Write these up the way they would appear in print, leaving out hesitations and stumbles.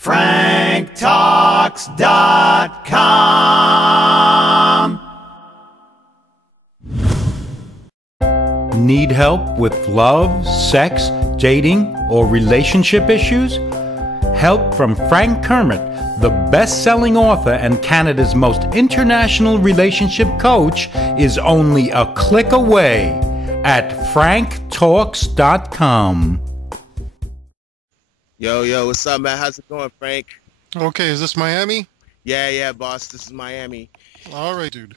franktalks.com. Need help with love, sex, dating, or relationship issues? Help from Frank Kermit, the best-selling author and Canada's most international relationship coach, is only a click away at franktalks.com. Yo, what's up, man? How's it going, Frank? Okay, is this Miami? Yeah, boss. This is Miami. All right, dude.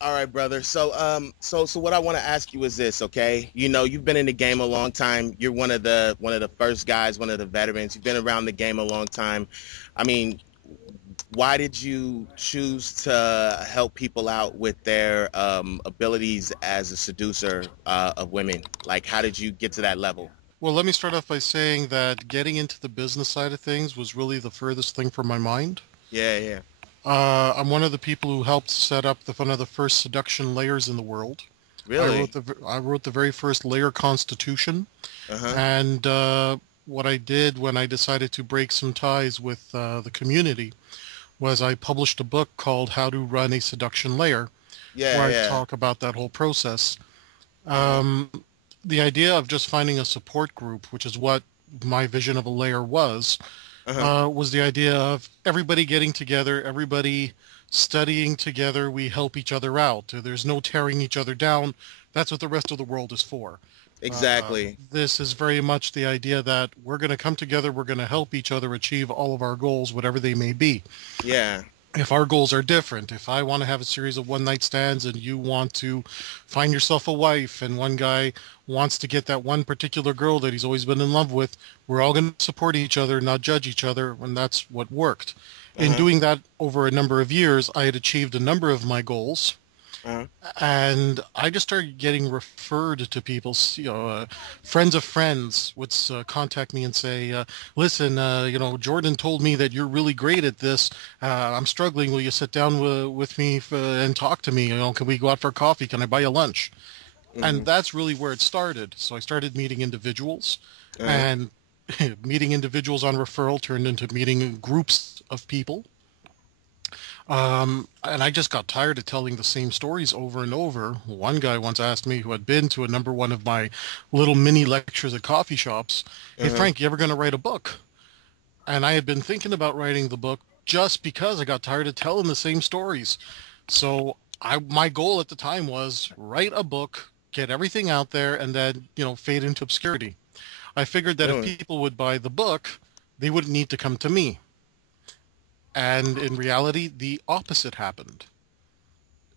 All right, brother. So what I want to ask you is this, okay? You know, you've been in the game a long time. You're one of the first guys, one of the veterans. You've been around the game a long time. I mean, why did you choose to help people out with their abilities as a seducer of women? Like, how did you get to that level? Well, let me start off by saying that getting into the business side of things was really the furthest thing from my mind. Yeah. I'm one of the people who helped set up one of the first seduction layers in the world. Really? I wrote the very first layer constitution. Uh-huh. And what I did when I decided to break some ties with the community was I published a book called How to Run a Seduction Layer, where I talk about that whole process. The idea of just finding a support group, which is what my vision of a layer was the idea of everybody getting together, everybody studying together. We help each other out. There's no tearing each other down. That's what the rest of the world is for. Exactly. This is very much the idea that we're going to come together. We're going to help each other achieve all of our goals, whatever they may be. Yeah. If our goals are different, if I want to have a series of one-night stands and you want to find yourself a wife and one guy wants to get that one particular girl that he's always been in love with, we're all going to support each other, not judge each other, and that's what worked. In doing that over a number of years, I had achieved a number of my goals. And I just started getting referred to people, friends of friends would contact me and say, listen, Jordan told me that you're really great at this. I'm struggling. Will you sit down with me and talk to me? Can we go out for coffee? Can I buy you lunch? And that's really where it started. So I started meeting individuals, and meeting individuals on referral turned into meeting groups of people. And I just got tired of telling the same stories over and over. One guy once asked me, who had been to a number one of my little mini lectures at coffee shops, hey, Frank, you ever going to write a book? And I had been thinking about writing the book just because I got tired of telling the same stories. So my goal at the time was write a book, get everything out there, and then, fade into obscurity. I figured that if people would buy the book, they wouldn't need to come to me. And in reality, the opposite happened.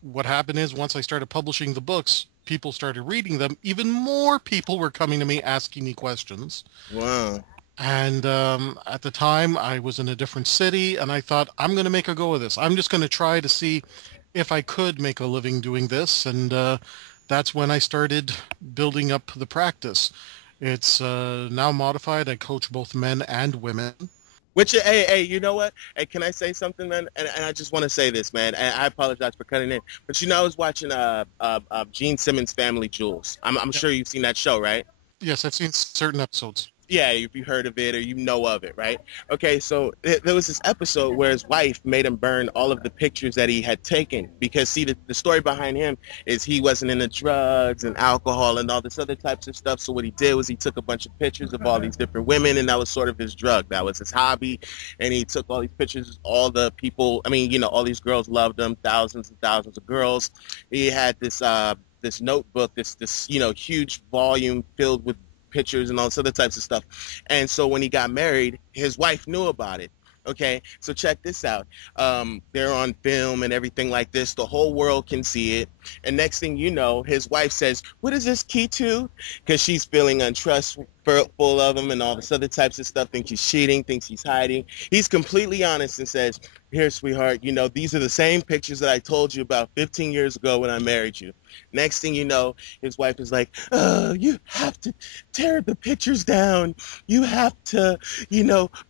What happened is once I started publishing the books, people started reading them. Even more people were coming to me asking me questions. Wow. And at the time, I was in a different city, and I thought, I'm going to make a go of this. I'm just going to try to see if I could make a living doing this. And that's when I started building up the practice. It's now modified. I coach both men and women. Which, hey, you know what? Hey, can I say something, man? And I just want to say this, man. And I apologize for cutting in. But, I was watching Gene Simmons' Family Jewels. I'm sure you've seen that show, right? Yes, I've seen certain episodes. Yeah, if you heard of it or you know of it, right? Okay, so there was this episode where his wife made him burn all of the pictures that he had taken because, see, the story behind him is he wasn't into drugs and alcohol and all this other types of stuff. So what he did was he took a bunch of pictures of all these different women, and that was sort of his drug. That was his hobby, and he took all these pictures. All the people, all these girls loved him, thousands and thousands of girls. He had this notebook, this huge volume filled with pictures and all this other types of stuff. And so when he got married, his wife knew about it. Okay, so check this out. They're on film and everything like this. The whole world can see it. And next thing you know, his wife says, what is this key to? Because she's feeling untrustful of him and all this other types of stuff, thinks he's cheating, thinks he's hiding. He's completely honest and says, here, sweetheart, these are the same pictures that I told you about 15 years ago when I married you. Next thing you know, his wife is like, oh, you have to tear the pictures down. You have to,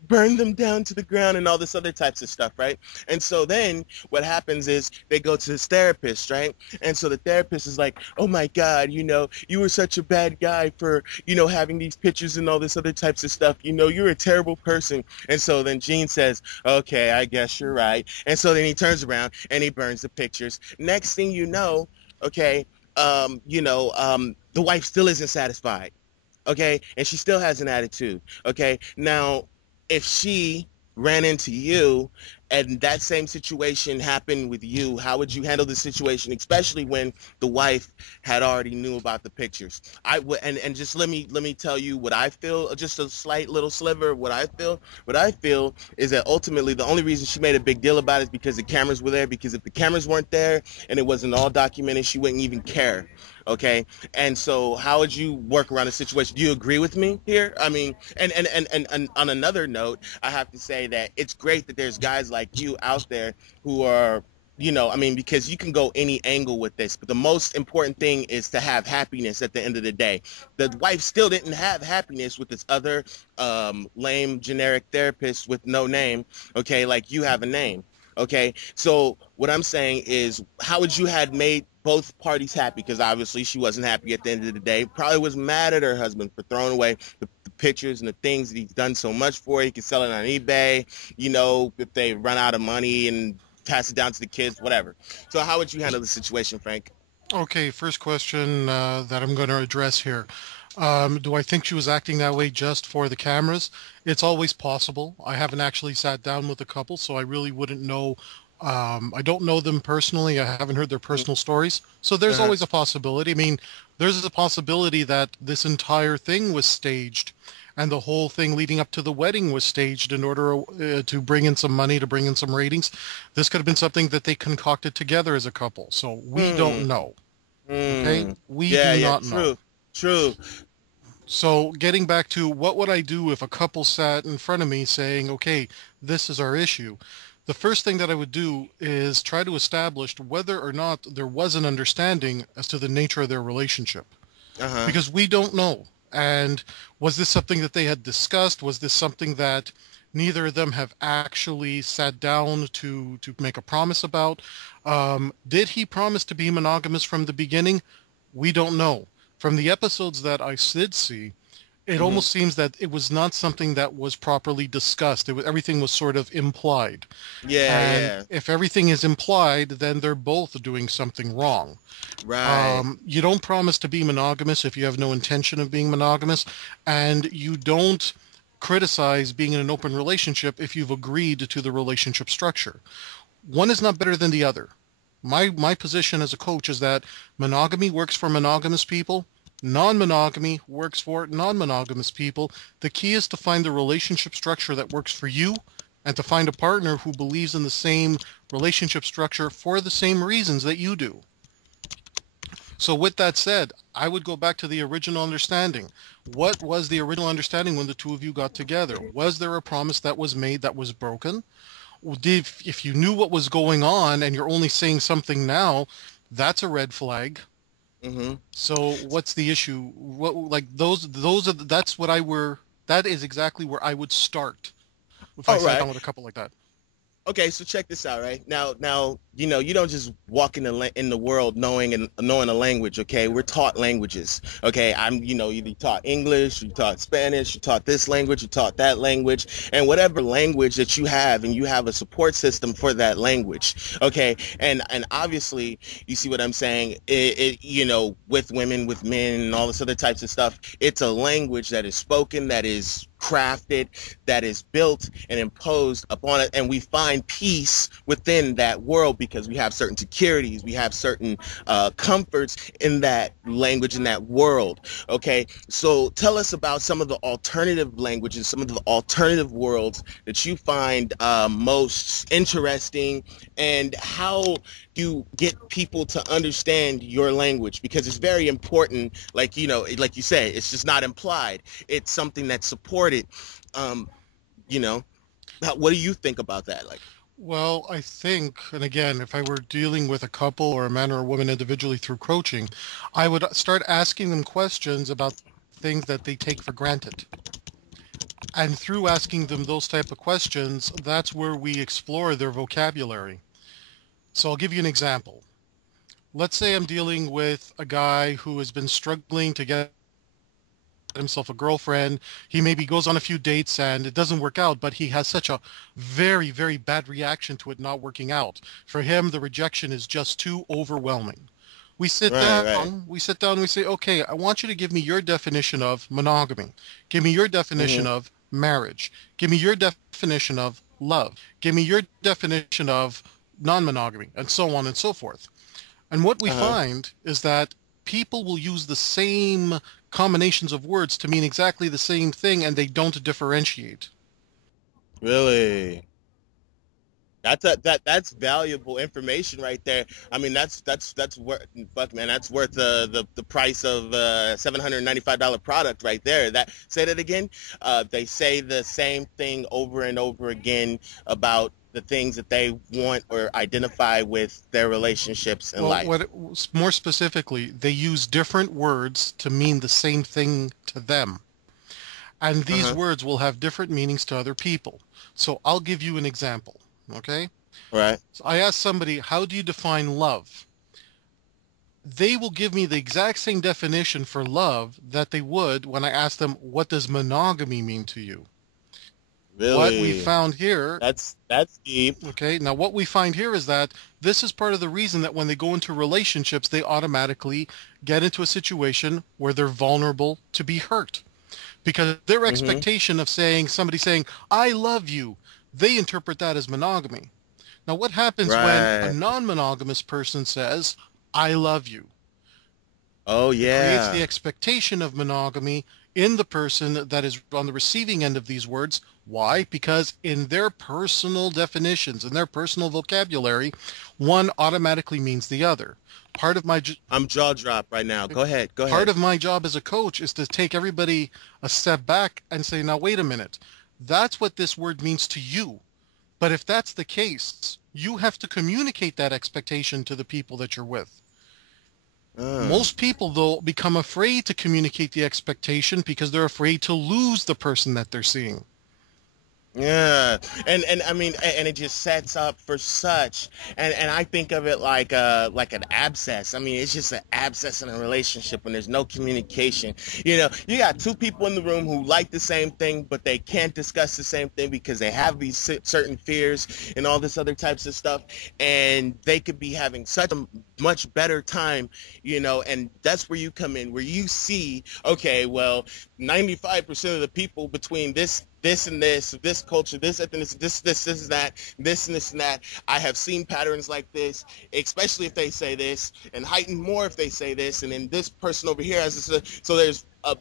burn them down to the ground and all this other types of stuff, right? And so then what happens is they go to his therapist, right? And so the therapist is like, oh, my God, you were such a bad guy for, having these pictures and all this other types of stuff. You know, you're a terrible person. And so then Gene says, okay, I guess you're right. And so then he turns around and he burns the pictures. Next thing you know, okay, the wife still isn't satisfied. Okay, and she still has an attitude. Okay, now if she ran into you and that same situation happened with you, how would you handle the situation, especially when the wife had already knew about the pictures? I would, and just let me tell you what I feel, just a slight little sliver of what I feel. What I feel is that ultimately the only reason she made a big deal about it is because the cameras were there, because if the cameras weren't there and it wasn't all documented, she wouldn't even care. Okay, and so how would you work around the situation? Do you agree with me here? I mean, and on another note, I have to say that it's great that there's guys like you out there who are, because you can go any angle with this, but the most important thing is to have happiness at the end of the day. The wife still didn't have happiness with this other lame generic therapist with no name, okay, like you have a name. Okay, so what I'm saying is, how would you have made both parties happy? Because obviously she wasn't happy at the end of the day. Probably was mad at her husband for throwing away the pictures and the things that he's done so much for. He can sell it on eBay, if they run out of money and pass it down to the kids, whatever. So how would you handle the situation, Frank? Okay, first question that I'm going to address here. Do I think she was acting that way just for the cameras? It's always possible. I haven't actually sat down with a couple, so I really wouldn't know. I don't know them personally. I haven't heard their personal stories. So there's always a possibility. I mean, there's a possibility that this entire thing was staged and the whole thing leading up to the wedding was staged in order to bring in some money, to bring in some ratings. This could have been something that they concocted together as a couple. So we don't know. Okay? We do not know. True. So getting back to what would I do if a couple sat in front of me saying, okay, this is our issue. The first thing that I would do is try to establish whether or not there was an understanding as to the nature of their relationship. Because we don't know. And was this something that they had discussed? Was this something that neither of them have actually sat down to make a promise about? Did he promise to be monogamous from the beginning? We don't know. From the episodes that I did see, it almost seems that it was not something that was properly discussed. Everything was sort of implied. Yeah. If everything is implied, then they're both doing something wrong. Right. You don't promise to be monogamous if you have no intention of being monogamous, and you don't criticize being in an open relationship if you've agreed to the relationship structure. One is not better than the other. My position as a coach is that monogamy works for monogamous people. Non-monogamy works for non-monogamous people. The key is to find the relationship structure that works for you and to find a partner who believes in the same relationship structure for the same reasons that you do. So with that said, I would go back to the original understanding. What was the original understanding when the two of you got together? Was there a promise that was made that was broken? If you knew what was going on and you're only saying something now, that's a red flag. So what's the issue? That is exactly where I would start if I sat down with a couple like that. Okay, so check this out, right? Now, you don't just walk in the world knowing a language, okay? We're taught languages, okay? You taught English, you taught Spanish, you taught this language, you taught that language, and whatever language that you have, and you have a support system for that language, okay? And obviously, you see what I'm saying? With women, with men, and all this other types of stuff, it's a language that is spoken, that is crafted, that is built and imposed upon it, and we find peace within that world because we have certain securities, we have certain comforts in that language, in that world. Okay, so tell us about some of the alternative languages, some of the alternative worlds that you find most interesting, and how you get people to understand your language, because it's very important. Like you say, it's just not implied, it's something that's supported. What do you think about that? Well, I think, and again, if I were dealing with a couple or a man or a woman individually through coaching, I would start asking them questions about things that they take for granted. And through asking them those type of questions, that's where we explore their vocabulary. So I'll give you an example. Let's say I'm dealing with a guy who has been struggling to get himself a girlfriend. He maybe goes on a few dates and it doesn't work out, but he has such a very, very bad reaction to it not working out. For him, the rejection is just too overwhelming. We sit down, we sit down and we say, okay, I want you to give me your definition of monogamy. Give me your definition of marriage. Give me your definition of love. Give me your definition of non-monogamy, and so on and so forth. And what we find is that people will use the same combinations of words to mean exactly the same thing, and they don't differentiate. Really? That's valuable information right there. I mean, that's worth, fuck man, that's worth the price of $795 product right there. Say that again. They say the same thing over and over again about the things that they want or identify with their relationships in life. More specifically, they use different words to mean the same thing to them. And these words will have different meanings to other people. So I'll give you an example, okay? Right. So I asked somebody, how do you define love? They will give me the exact same definition for love that they would when I asked them, what does monogamy mean to you? Really? What we found here... That's deep. Okay, now what we find here is that this is part of the reason that when they go into relationships, they automatically get into a situation where they're vulnerable to be hurt. Because their expectation of somebody saying, I love you, they interpret that as monogamy. Now what happens when a non-monogamous person says, I love you? Oh, yeah. It creates the expectation of monogamy in the person that is on the receiving end of these words. Why? Because in their personal definitions, in their personal vocabulary, one automatically means the other. Part of my... I'm jaw dropped right now. Go ahead. Part of my job as a coach is to take everybody a step back and say, now, wait a minute. That's what this word means to you. But if that's the case, you have to communicate that expectation to the people that you're with. Most people, though, become afraid to communicate the expectation because they're afraid to lose the person that they're seeing. Yeah, and I mean, and it just sets up for such, and I think of it like an abscess. I mean, it's just an abscess in a relationship when there's no communication. You know, you got two people in the room who like the same thing, but they can't discuss the same thing because they have these certain fears and all this other types of stuff, and they could be having such a much better time, you know, and that's where you come in, where you see, okay, well, 95% of the people between this and this culture, this ethnicity, this and that, this and this and that, I have seen patterns like this, especially if they say this, and heightened more if they say this, and then this person over here has this. So there's a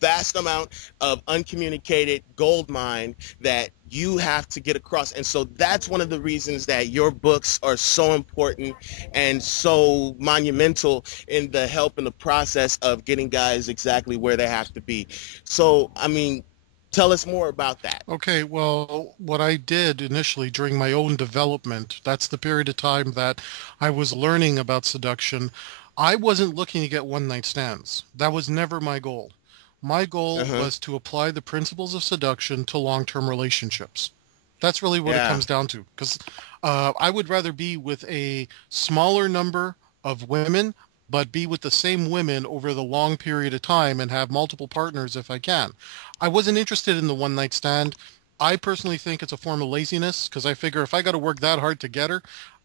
vast amount of uncommunicated gold mine that you have to get across. And so that's one of the reasons that your books are so important and so monumental in the help and the process of getting guys exactly where they have to be. So, I mean, tell us more about that. Okay, well, what I did initially during my own development, that's the period of time that I was learning about seduction. I wasn't looking to get one-night stands. That was never my goal. My goal was to apply the principles of seduction to long-term relationships. That's really what it comes down to. Because I would rather be with a smaller number of women, but be with the same women over the long period of time and have multiple partners if I can. I wasn't interested in the one-night stand. I personally think it's a form of laziness because I figure if I got to work that hard to get her,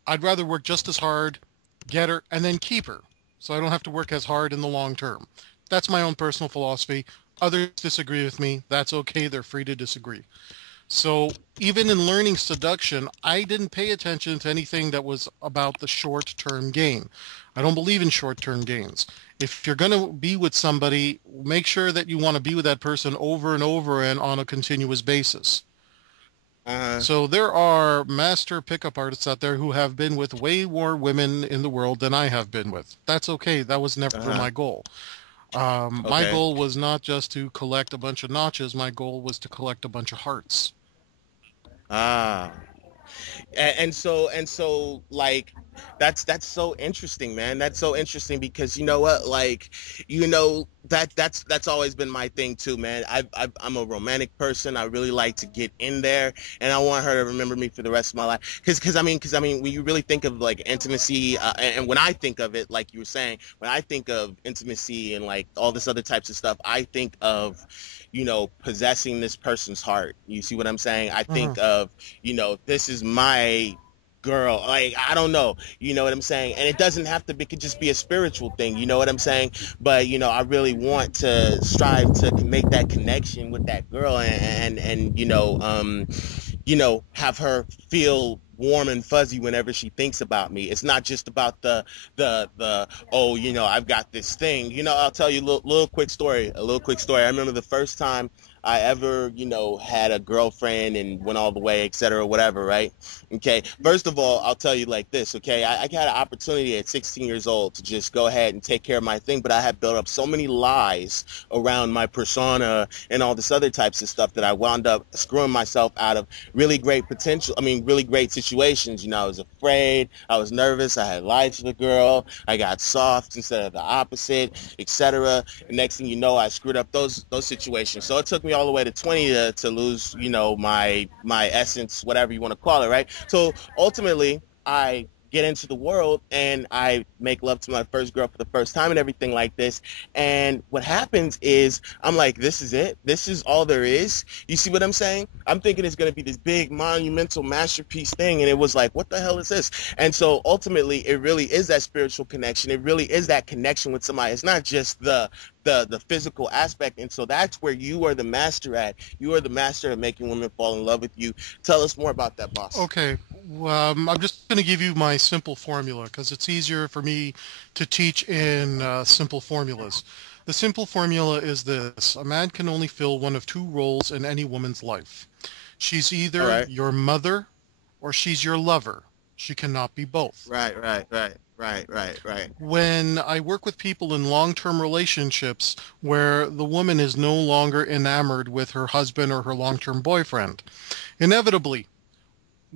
I'd rather work just as hard, get her, and then keep her. So I don't have to work as hard in the long term. That's my own personal philosophy. Others disagree with me. That's okay. They're free to disagree. So even in learning seduction, I didn't pay attention to anything that was about the short-term gain. I don't believe in short-term gains. If you're going to be with somebody, make sure that you want to be with that person over and over and on a continuous basis. So there are master pickup artists out there who have been with way more women in the world than I have been with. That's okay. That was never my goal. My goal was not just to collect a bunch of notches. My goal was to collect a bunch of hearts. And so like That's so interesting, man. That's so interesting because you know what, like, that's always been my thing too, man. I'm a romantic person. I really like to get in there, and I want her to remember me for the rest of my life. Because I mean, when you really think of like intimacy, and when I think of it, like you were saying, when I think of intimacy and like all this other types of stuff, I think of, possessing this person's heart. You see what I'm saying? I think of, this is my girl. Like, I don't know, you know what I'm saying? And it doesn't have to be, it could just be a spiritual thing, you know what I'm saying? But I really want to strive to make that connection with that girl, and have her feel warm and fuzzy whenever she thinks about me. It's not just about the oh, I've got this thing. I'll tell you a little quick story. I remember the first time I ever, had a girlfriend and went all the way, et cetera, whatever, right? Okay. First of all, I'll tell you like this, okay? I got an opportunity at 16 years old to just go ahead and take care of my thing, but I had built up so many lies around my persona and all this other types of stuff that I wound up screwing myself out of really great situations. I was afraid, I was nervous, I had lied to the girl, I got soft instead of the opposite, et cetera. And next thing you know, I screwed up those situations. So it took me all the way to 20 to lose, my essence, whatever you want to call it, right? So ultimately, I get into the world and I make love to my first girl for the first time and everything like this. And what happens is I'm like, this is it. This is all there is. You see what I'm saying? I'm thinking it's going to be this big monumental masterpiece thing. And it was like, what the hell is this? And so ultimately, it really is that spiritual connection. It really is that connection with somebody. It's not just the physical aspect. And so that's where you are the master at. You are the master at making women fall in love with you. Tell us more about that, boss. Okay. I'm just going to give you my simple formula because it's easier for me to teach in simple formulas. The simple formula is this. A man can only fill one of two roles in any woman's life. She's either your mother or she's your lover. She cannot be both. Right. When I work with people in long-term relationships where the woman is no longer enamored with her husband or her long-term boyfriend, inevitably,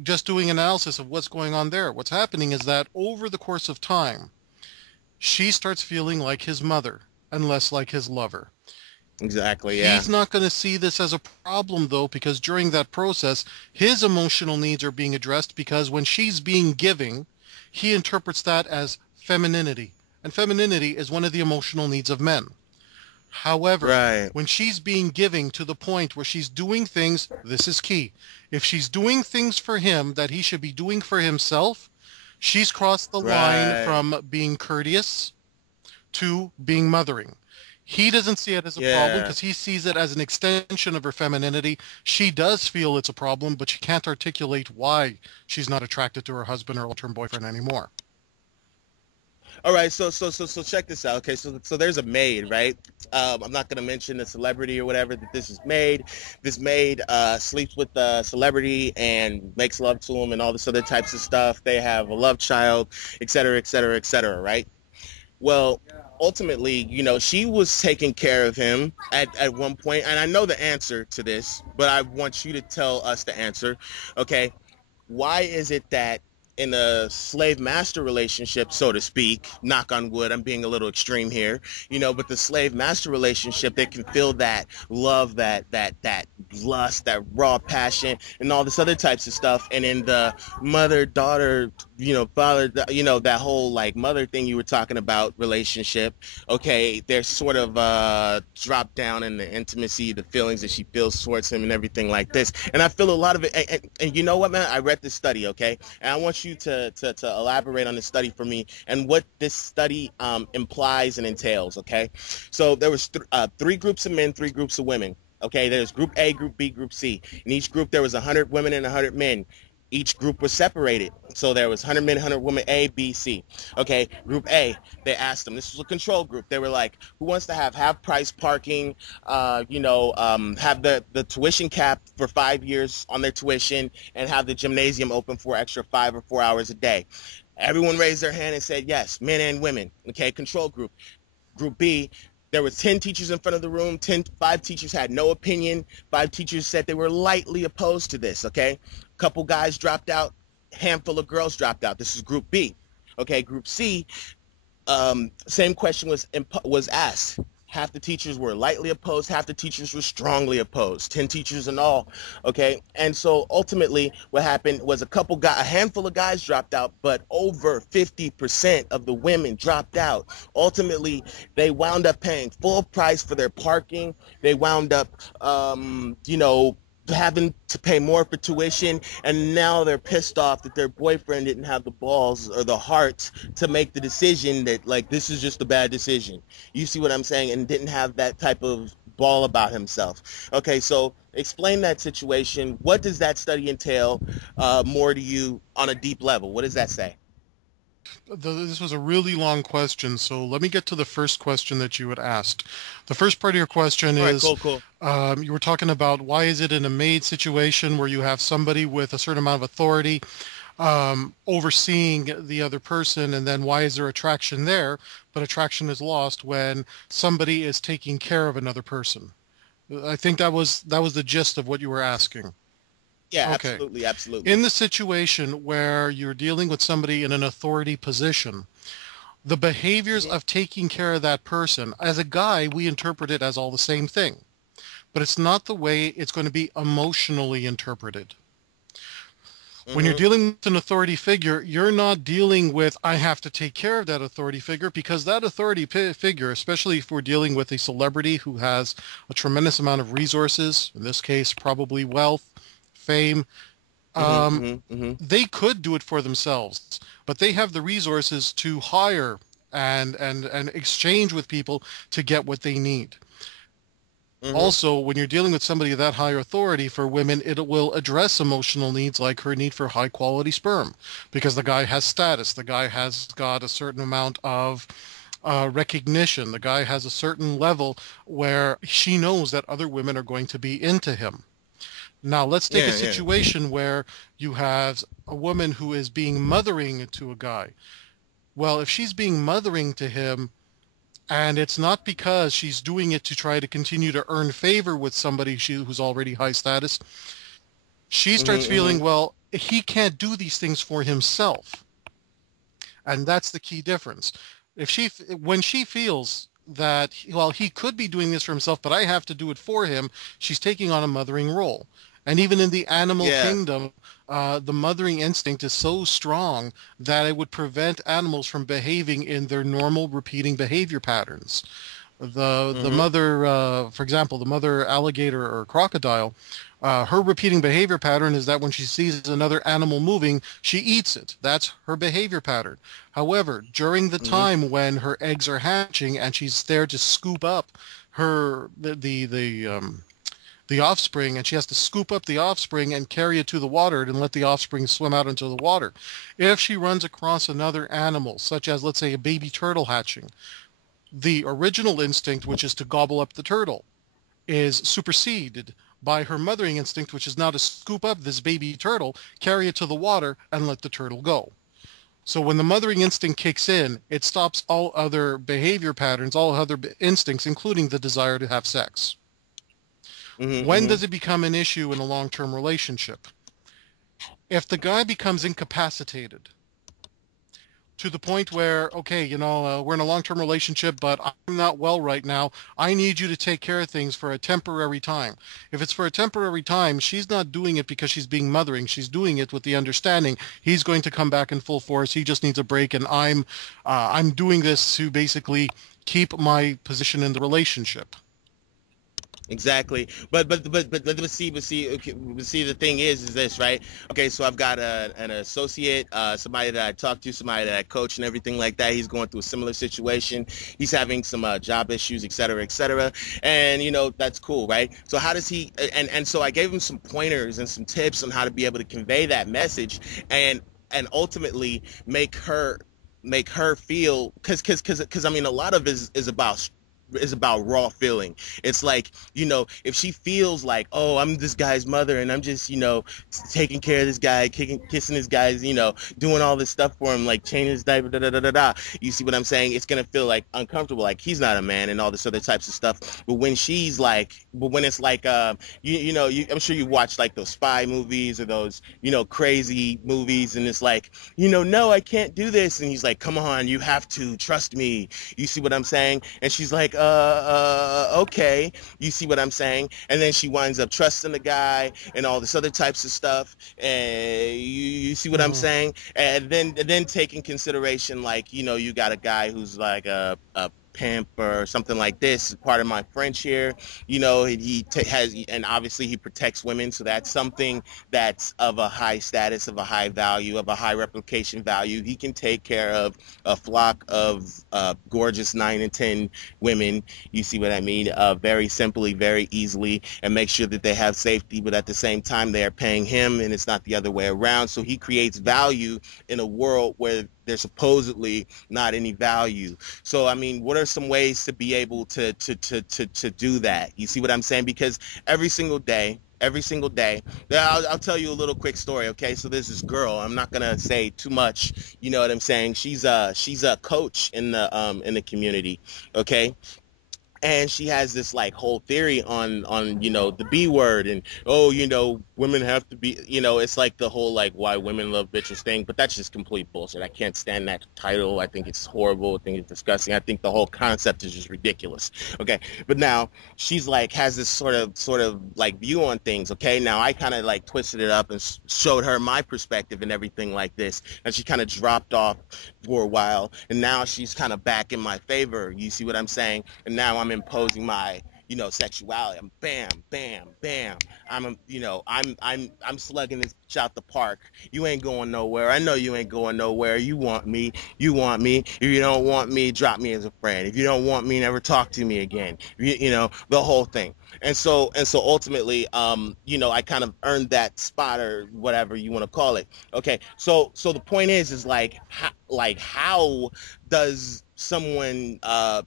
just doing analysis of what's going on there, what's happening is that over the course of time, she starts feeling like his mother and less like his lover. Exactly, yeah. He's not going to see this as a problem, though, because during that process, his emotional needs are being addressed because when she's being giving, he interprets that as femininity. And femininity is one of the emotional needs of men. However, when she's being giving to the point where she's doing things, this is key. If she's doing things for him that he should be doing for himself, she's crossed the line from being courteous to being mothering. He doesn't see it as a problem because he sees it as an extension of her femininity. She does feel it's a problem, but she can't articulate why she's not attracted to her husband or long-term boyfriend anymore. All right, so check this out. Okay, so there's a maid, right? I'm not gonna mention the celebrity or whatever that this is maid. This maid sleeps with the celebrity and makes love to him and all this other types of stuff. They have a love child, et cetera, et cetera, et cetera, right? Well, ultimately, she was taking care of him at one point, and I know the answer to this, but I want you to tell us the answer. Okay, why is it that in a slave-master relationship, so to speak, knock on wood, I'm being a little extreme here, but the slave-master relationship, they can feel that love, that lust, that raw passion, and all this other types of stuff. And in the mother-daughter, father, that whole like mother thing you were talking about relationship, okay, there's sort of drop down in the intimacy, the feelings that she feels towards him and everything like this. And I feel a lot of it, and you know what, man, I read this study, okay, and I want you to elaborate on this study for me and what this study implies and entails, okay? So there was three groups of men, three groups of women, okay? There's group A, group B, group C. In each group there was 100 women and 100 men. Each group was separated. So there was 100 men, 100 women, A, B, C. Okay, group A, they asked them, this was a control group. They were like, who wants to have half-price parking, have the tuition cap for 5 years on their tuition, and have the gymnasium open for extra 5 or 4 hours a day? Everyone raised their hand and said yes, men and women. Okay, control group. Group B, there were 10 teachers in front of the room. 5 teachers had no opinion. 5 teachers said they were lightly opposed to this, okay? Couple guys dropped out. Handful of girls dropped out. This is group B. Okay, group C, same question was asked. Half the teachers were lightly opposed, half the teachers were strongly opposed, 10 teachers in all, okay? And so ultimately what happened was a handful of guys dropped out, but over 50% of the women dropped out. Ultimately, they wound up paying full price for their parking. They wound up, having to pay more for tuition, and now they're pissed off that their boyfriend didn't have the balls or the heart to make the decision that, like, this is just a bad decision. You see what I'm saying? And didn't have that type of ball about himself. Okay, so explain that situation. What does that study entail more to you on a deep level? What does that say? This was a really long question, so let me get to the first question that you had asked. The first part of your question is, cool. You were talking about why is it in a maid situation where you have somebody with a certain amount of authority overseeing the other person, and then why is there attraction there, but attraction is lost when somebody is taking care of another person? I think that was the gist of what you were asking. Yeah, okay. Absolutely. In the situation where you're dealing with somebody in an authority position, the behaviors of taking care of that person, as a guy, we interpret it as all the same thing. But it's not the way it's going to be emotionally interpreted. When you're dealing with an authority figure, you're not dealing with, I have to take care of that authority figure, because that authority figure, especially if we're dealing with a celebrity who has a tremendous amount of resources, in this case, probably wealth, fame, they could do it for themselves, but they have the resources to hire and exchange with people to get what they need. Also, when you're dealing with somebody of that higher authority, for women, it will address emotional needs like her need for high quality sperm, because the guy has status, the guy has got a certain amount of recognition, the guy has a certain level where she knows that other women are going to be into him. Now, let's take a situation where you have a woman who is being mothering to a guy. Well, if she's being mothering to him, and it's not because she's doing it to try to continue to earn favor with somebody who's already high status, she starts feeling, well, he can't do these things for himself. And that's the key difference. When she feels that, well, he could be doing this for himself, but I have to do it for him, she's taking on a mothering role. And even in the animal kingdom, the mothering instinct is so strong that it would prevent animals from behaving in their normal repeating behavior patterns. The mother, for example, the mother alligator or crocodile, her repeating behavior pattern is that when she sees another animal moving, she eats it. That's her behavior pattern. However, during the time when her eggs are hatching and she's there to scoop up the offspring, and she has to scoop up the offspring and carry it to the water and let the offspring swim out into the water. If she runs across another animal, such as, let's say, a baby turtle hatching, the original instinct, which is to gobble up the turtle, is superseded by her mothering instinct, which is now to scoop up this baby turtle, carry it to the water, and let the turtle go. So when the mothering instinct kicks in, it stops all other behavior patterns, all other instincts, including the desire to have sex. When does it become an issue in a long-term relationship? If the guy becomes incapacitated to the point where, okay, we're in a long-term relationship, but I'm not well right now. I need you to take care of things for a temporary time. If it's for a temporary time, she's not doing it because she's being mothering. She's doing it with the understanding he's going to come back in full force. He just needs a break, and I'm doing this to basically keep my position in the relationship. Exactly, but see, the thing is this, right? Okay, so I've got an associate, somebody that I talk to, somebody that I coach and everything like that. He's going through a similar situation. He's having some job issues, et cetera, and that's cool, right? So how does he? And so I gave him some pointers and some tips on how to be able to convey that message and ultimately make her feel, because I mean, a lot of it is about is about raw feeling. It's like, you know, if she feels like, oh, I'm this guy's mother and I'm just, you know, taking care of this guy, kissing this guy's, you know, doing all this stuff for him, like changing his diaper, da da da da da. You see what I'm saying? It's gonna feel like uncomfortable, like he's not a man and all this other types of stuff. But when it's like, I'm sure you watch like those spy movies or those, you know, crazy movies, and it's like, you know, no, I can't do this, and he's like, come on, you have to trust me. You see what I'm saying? And she's like, okay. You see what I'm saying? And then she winds up trusting the guy and all this other types of stuff. And you see what I'm saying? And then taking consideration, like, you know, you got a guy who's like a pimp or something like this. Part of my French here, you know, and obviously he protects women, so that's something that's of a high status, of a high value, of a high replication value. He can take care of a flock of gorgeous 9 and 10 women, you see what I mean, very simply, very easily, and make sure that they have safety, but at the same time they are paying him, and it's not the other way around. So he creates value in a world where there's supposedly not any value. So I mean, what are some ways to be able to do that? You see what I'm saying? Because every single day, I'll tell you a little quick story, okay? So there's this girl, I'm not gonna say too much, you know what I'm saying? She's a coach in the community, okay? And she has this like whole theory on you know, the B word, and oh, you know, women have to be, you know, it's like the whole like why women love bitches thing, but that's just complete bullshit. I can't stand that title. I think it's horrible. I think it's disgusting. I think the whole concept is just ridiculous. Okay, but now she's like has this sort of like view on things. Okay, now I kind of like twisted it up and showed her my perspective and everything like this, and she kind of dropped off for a while, and now she's kind of back in my favor. You see what I'm saying? And now I'm imposing my, you know, sexuality. I'm bam, bam, bam. I'm slugging this bitch out the park. You ain't going nowhere. I know you ain't going nowhere. You want me. You want me. If you don't want me, drop me as a friend. If you don't want me, never talk to me again. You know, the whole thing. And so ultimately, you know, I kind of earned that spot or whatever you want to call it. Okay. So the point is like, how does someone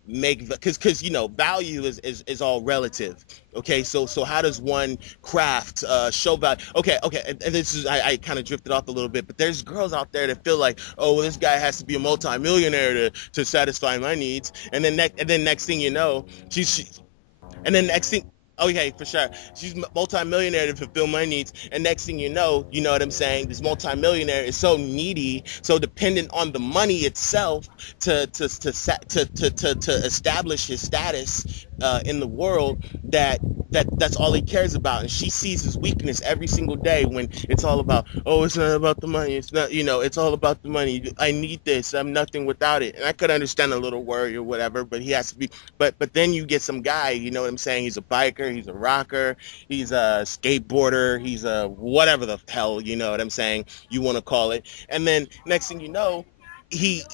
make, because you know, value is all relative. Okay, so how does one craft show value? Okay, and this is, I kind of drifted off a little bit, but there's girls out there that feel like, oh, well, this guy has to be a multimillionaire to satisfy my needs, and then next thing you know, and then next thing. Okay, for sure. She's multi-millionaire to fulfill my needs, and next thing you know what I'm saying, this multi-millionaire is so needy, so dependent on the money itself to establish his status in the world, that's all he cares about. And she sees his weakness every single day when it's all about, oh, it's not about the money. It's not, you know, it's all about the money. I need this. I'm nothing without it. And I could understand a little worry or whatever, but he has to be. But then you get some guy, you know what I'm saying? He's a biker. He's a rocker. He's a skateboarder. He's a whatever the hell, you know what I'm saying, you want to call it. And then next thing you know, he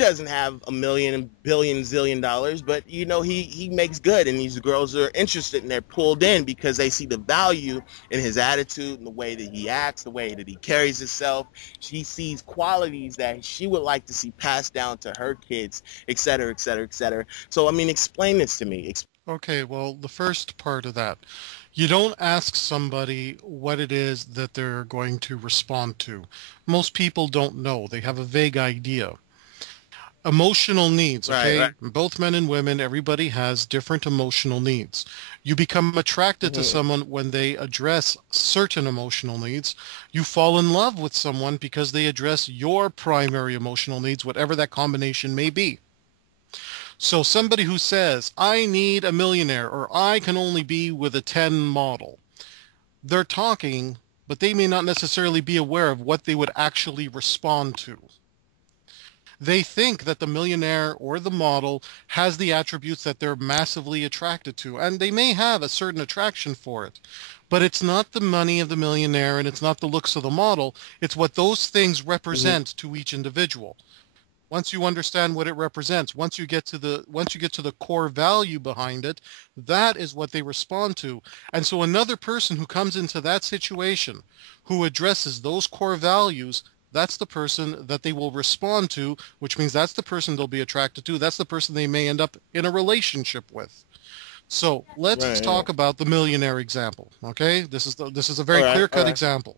doesn't have a million, billion, zillion dollars, but you know, he makes good, and these girls are interested and they're pulled in because they see the value in his attitude and the way that he acts, the way that he carries himself. She sees qualities that she would like to see passed down to her kids, et cetera, et cetera, et cetera. So I mean, explain this to me. Okay, well, the first part of that, you don't ask somebody what it is that they're going to respond to. Most people don't know. They have a vague idea. Emotional needs, okay? Right. Both men and women, everybody has different emotional needs. You become attracted to someone when they address certain emotional needs. You fall in love with someone because they address your primary emotional needs, whatever that combination may be. So somebody who says, I need a millionaire, or I can only be with a 10 model, they're talking, but they may not necessarily be aware of what they would actually respond to. They think that the millionaire or the model has the attributes that they're massively attracted to, and they may have a certain attraction for it. But it's not the money of the millionaire, and it's not the looks of the model. It's what those things represent to each individual. Once you understand what it represents, once you get to the core value behind it, that is what they respond to. And so another person who comes into that situation, who addresses those core values, that's the person that they will respond to, which means that's the person they'll be attracted to. That's the person they may end up in a relationship with. So let's talk about the millionaire example. Okay, this is a very clear-cut example.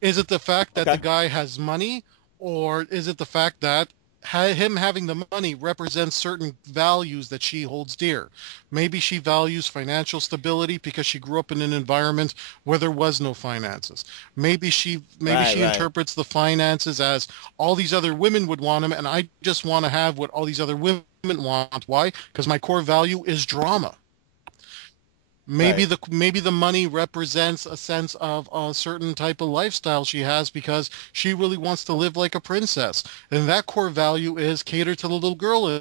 Is it the fact that the guy has money, or is it the fact that him having the money represents certain values that she holds dear? Maybe she values financial stability because she grew up in an environment where there was no finances. Maybe she interprets the finances as all these other women would want them, and I just want to have what all these other women want. Why? Because my core value is drama. Maybe the money represents a sense of a certain type of lifestyle she has because she really wants to live like a princess. And that core value is cater to the little girl in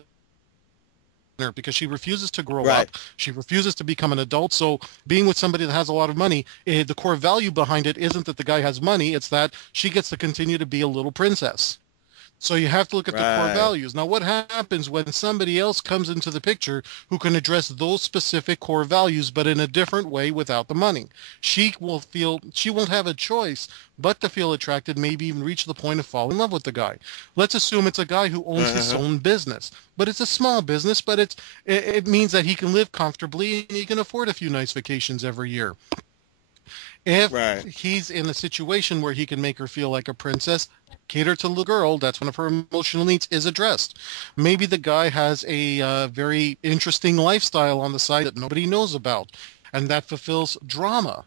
her because she refuses to grow up. She refuses to become an adult. So being with somebody that has a lot of money, the core value behind it isn't that the guy has money. It's that she gets to continue to be a little princess. So you have to look at the core values. Now, what happens when somebody else comes into the picture who can address those specific core values, but in a different way without the money? She won't have a choice but to feel attracted, maybe even reach the point of falling in love with the guy. Let's assume it's a guy who owns his own business, but it's a small business, but it means that he can live comfortably and he can afford a few nice vacations every year. If he's in a situation where he can make her feel like a princess, cater to the girl, that's one of her emotional needs is addressed. Maybe the guy has a very interesting lifestyle on the side that nobody knows about, and that fulfills drama.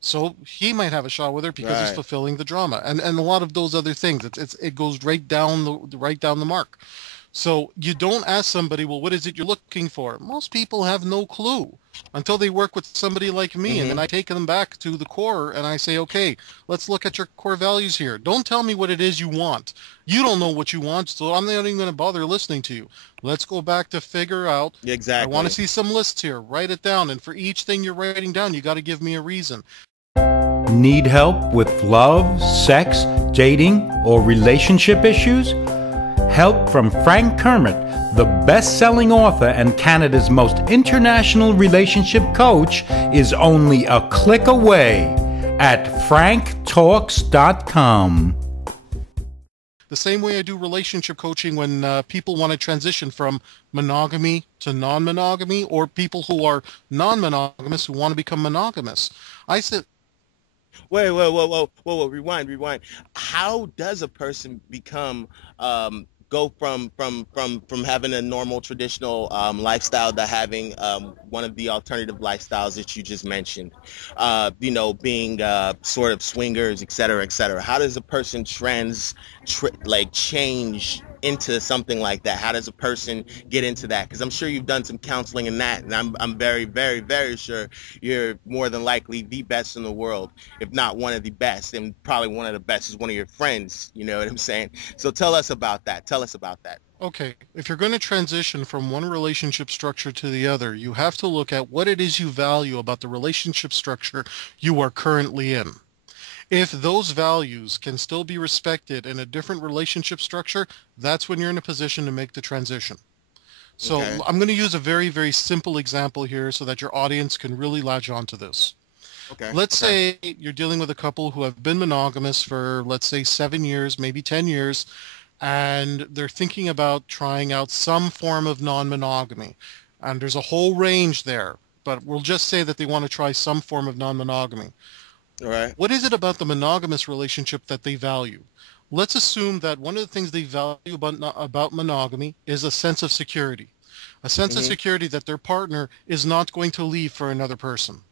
So he might have a shot with her because he's fulfilling the drama, and a lot of those other things. It goes right down the mark. So you don't ask somebody, well, what is it you're looking for? Most people have no clue until they work with somebody like me. And then I take them back to the core and I say, okay, let's look at your core values here. Don't tell me what it is you want. You don't know what you want, so I'm not even going to bother listening to you. Let's go back to figure out. I want to see some lists here. Write it down. And for each thing you're writing down, you got to give me a reason. Need help with love, sex, dating, or relationship issues? Help from Frank Kermit, the best-selling author and Canada's most international relationship coach, is only a click away at franktalks.com. The same way I do relationship coaching when people want to transition from monogamy to non-monogamy, or people who are non-monogamous who want to become monogamous. I said, Wait, rewind. How does a person become go from having a normal traditional lifestyle to having one of the alternative lifestyles that you just mentioned, being sort of swingers, et cetera? How does a person change into something like that? How does a person get into that? Because I'm sure you've done some counseling in that, and I'm very, very, very sure you're more than likely the best in the world, if not one of the best, and probably one of the best is one of your friends. You know what I'm saying? So tell us about that. Okay, if you're going to transition from one relationship structure to the other, you have to look at what it is you value about the relationship structure you are currently in. If those values can still be respected in a different relationship structure, that's when you're in a position to make the transition. So I'm going to use a very, very simple example here so that your audience can really latch onto this. Let's say you're dealing with a couple who have been monogamous for, let's say, 7 years, maybe 10 years, and they're thinking about trying out some form of non-monogamy. And there's a whole range there, but we'll just say that they want to try some form of non-monogamy. What is it about the monogamous relationship that they value? Let's assume that one of the things they value about monogamy is a sense of security. A sense of security that their partner is not going to leave for another person.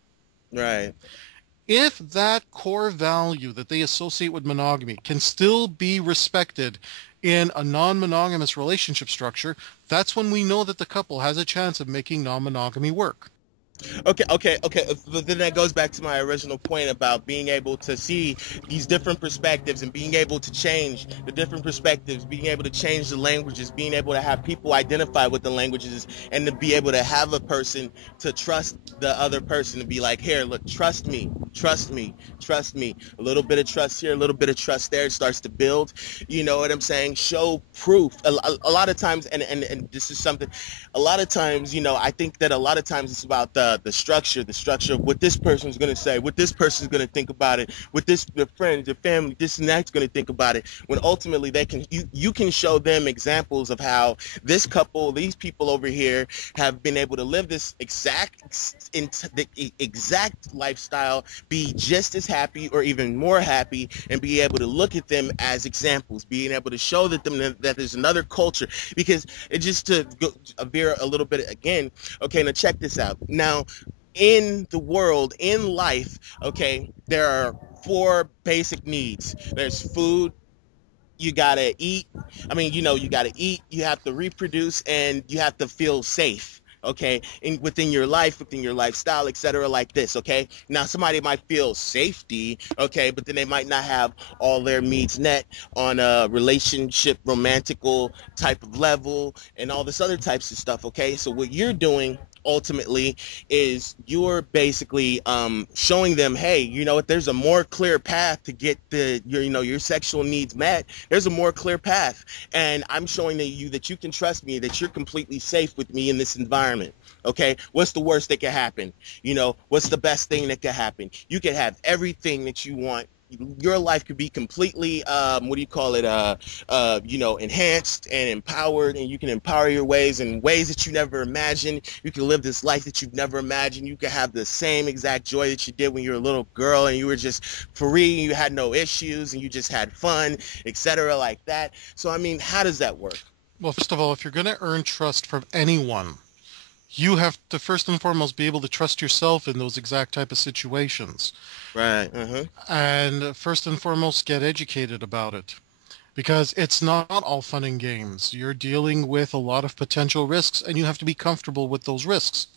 If that core value that they associate with monogamy can still be respected in a non-monogamous relationship structure, that's when we know that the couple has a chance of making non-monogamy work. Okay. But then that goes back to my original point about being able to see these different perspectives and being able to change the different perspectives, being able to change the languages, being able to have people identify with the languages, and to be able to have a person to trust the other person, to be like, here, look, trust me. A little bit of trust here, a little bit of trust there. It starts to build. You know what I'm saying? Show proof. A lot of times, and this is something, a lot of times, I think that a lot of times it's about the the structure of what this person's going to say, what this person's going to think about it, what their friends, their family, this and that's going to think about it, when ultimately you can show them examples of how this couple, these people over here have been able to live this exact lifestyle, be just as happy or even more happy, and be able to look at them as examples, being able to show that there's another culture. Because it just to veer a little bit again, okay, now check this out. Now, in the world, in life, okay, there are 4 basic needs. There's food, you gotta eat. You gotta eat, you have to reproduce, and you have to feel safe. Okay, within your life, within your lifestyle, etc., like this. Okay, now somebody might feel safety, okay, but then they might not have all their needs met on a relationship, romantical type of level, and all this other types of stuff. Okay, so what you're doing ultimately is you're basically showing them, hey, you know what, there's a more clear path to get your sexual needs met. There's a more clear path, and I'm showing you that you can trust me, that you're completely safe with me in this environment. Okay, what's the worst that could happen? What's the best thing that could happen? You can have everything that you want. Your life could be completely enhanced and empowered, and you can empower your ways in ways that you never imagined. You can live this life that you've never imagined. You can have the same exact joy that you did when you were a little girl and you were just free, and you had no issues, and you just had fun, etc., like that. So how does that work? Well, first of all, if you're going to earn trust from anyone, you have to first and foremost be able to trust yourself in those exact type of situations. Right. And first and foremost, get educated about it, because it's not all fun and games. You're dealing with a lot of potential risks, and you have to be comfortable with those risks.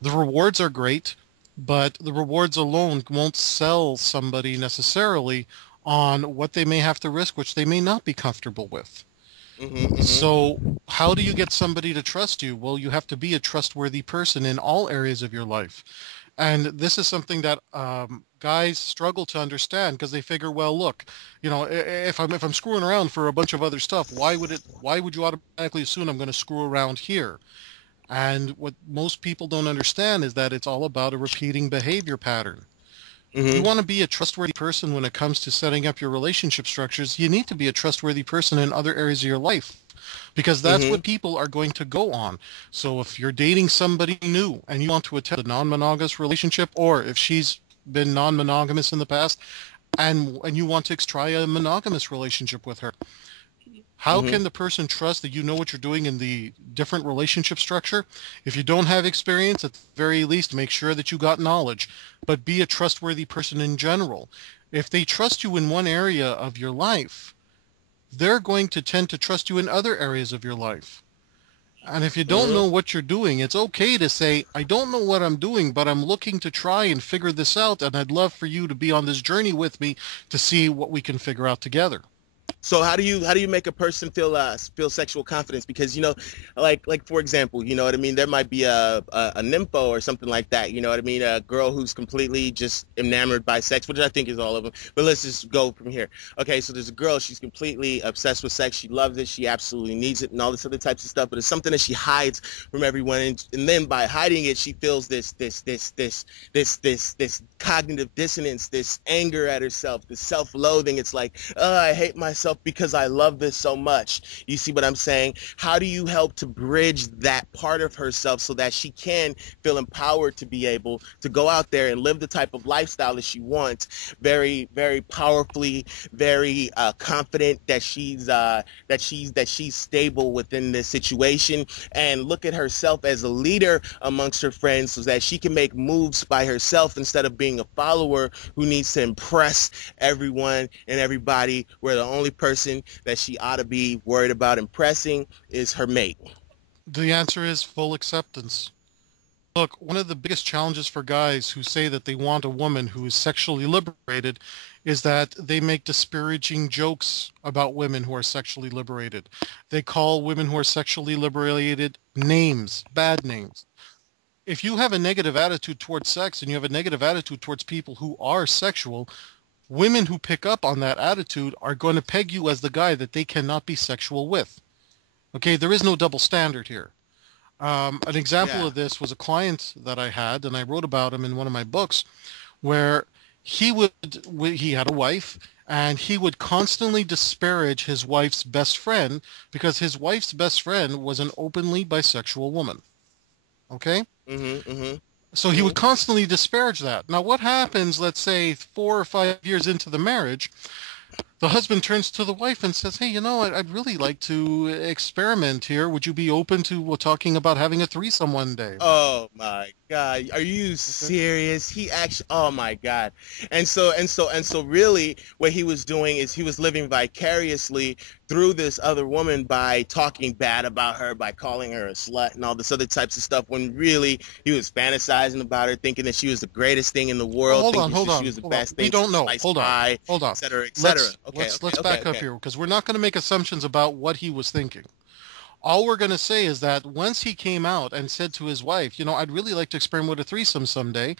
The rewards are great, but the rewards alone won't sell somebody necessarily on what they may have to risk, which they may not be comfortable with. So how do you get somebody to trust you? Well, you have to be a trustworthy person in all areas of your life. And this is something that guys struggle to understand, because they figure, well, look, if I'm screwing around for a bunch of other stuff, why would you automatically assume I'm going to screw around here? And what most people don't understand is that it's all about a repeating behavior pattern. You want to be a trustworthy person when it comes to setting up your relationship structures. You need to be a trustworthy person in other areas of your life, because that's what people are going to go on. So if you're dating somebody new and you want to attempt a non-monogamous relationship, or if she's been non-monogamous in the past and you want to try a monogamous relationship with her, how can the person trust that you know what you're doing in the different relationship structure? If you don't have experience, at the very least, make sure that you got knowledge, but be a trustworthy person in general. If they trust you in one area of your life, they're going to tend to trust you in other areas of your life. And if you don't know what you're doing, it's okay to say, I don't know what I'm doing, but I'm looking to try and figure this out, and I'd love for you to be on this journey with me to see what we can figure out together. So how do you make a person feel sexual confidence? Because like for example, there might be a nympho or something like that, a girl who's completely just enamored by sex, which I think is all of them, but let's just go from here. Okay, so there's a girl, she's completely obsessed with sex, she loves it, she absolutely needs it, and all this other types of stuff, but it's something that she hides from everyone, and then by hiding it, she feels this cognitive dissonance, this anger at herself, this self-loathing. It's like, I hate myself because I love this so much. You see what I'm saying? How do you help to bridge that part of herself so that she can feel empowered to be able to go out there and live the type of lifestyle that she wants, very, very powerfully, very confident that she's stable within this situation, and look at herself as a leader amongst her friends so that she can make moves by herself instead of being a follower who needs to impress everyone and everybody, where the only person that she ought to be worried about impressing is her mate? The answer is full acceptance. Look, one of the biggest challenges for guys who say that they want a woman who is sexually liberated is that they make disparaging jokes about women who are sexually liberated. They call women who are sexually liberated names, bad names. If you have a negative attitude towards sex and you have a negative attitude towards people who are sexual, women who pick up on that attitude are going to peg you as the guy that they cannot be sexual with. Okay, there is no double standard here. An example Yeah. of this was a client that I had, and I wrote about him in one of my books, where he had a wife, and he would constantly disparage his wife's best friend because his wife's best friend was an openly bisexual woman. Okay? Mhm. Mhm. So he would Mhm. constantly disparage that. Now, what happens, let's say, 4 or 5 years into the marriage, the husband turns to the wife and says, hey, I'd really like to experiment here. Would you be open to talking about having a threesome one day? Oh my God. Are you Okay. serious? He actually, oh my God. And so really what he was doing is he was living vicariously through this other woman by talking bad about her, by calling her a slut and all this other types of stuff, when really he was fantasizing about her, thinking that she was the greatest thing in the Well, world, hold on, thinking hold that she on, was the hold on. best We thing since don't know. sliced Hold on, pie, hold on. et cetera, et cetera. Let's Okay, let's okay, let's okay, back up okay. here because we're not going to make assumptions about what he was thinking. All we're going to say is that once he came out and said to his wife, I'd really like to experiment with a threesome someday,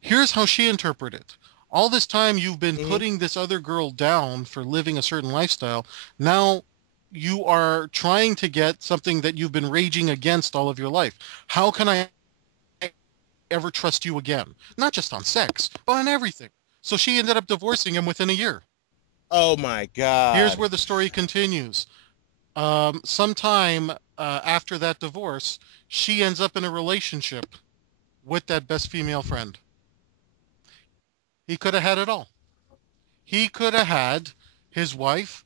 here's how she interpreted it. All this time you've been Hmm. putting this other girl down for living a certain lifestyle. Now you are trying to get something that you've been raging against all of your life. How can I ever trust you again? Not just on sex, but on everything. So she ended up divorcing him within a year. Oh my Here's God. where the story continues. Sometime after that divorce, she ends up in a relationship with that best female friend. He could have had it all. He could have had his wife,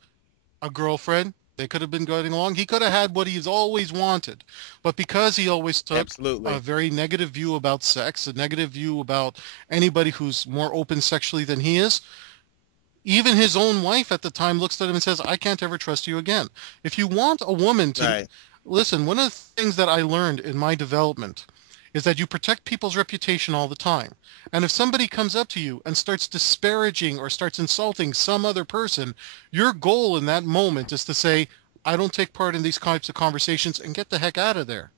a girlfriend. They could have been going along. He could have had what he's always wanted. But because he always took a Absolutely. very negative view about sex, a negative view about anybody who's more open sexually than he is, even his own wife at the time looks at him and says, I can't ever trust you again. If you want a woman to Right. listen, one of the things that I learned in my development is that you protect people's reputation all the time. And if somebody comes up to you and starts disparaging or starts insulting some other person, your goal in that moment is to say, I don't take part in these types of conversations and get the heck out of there.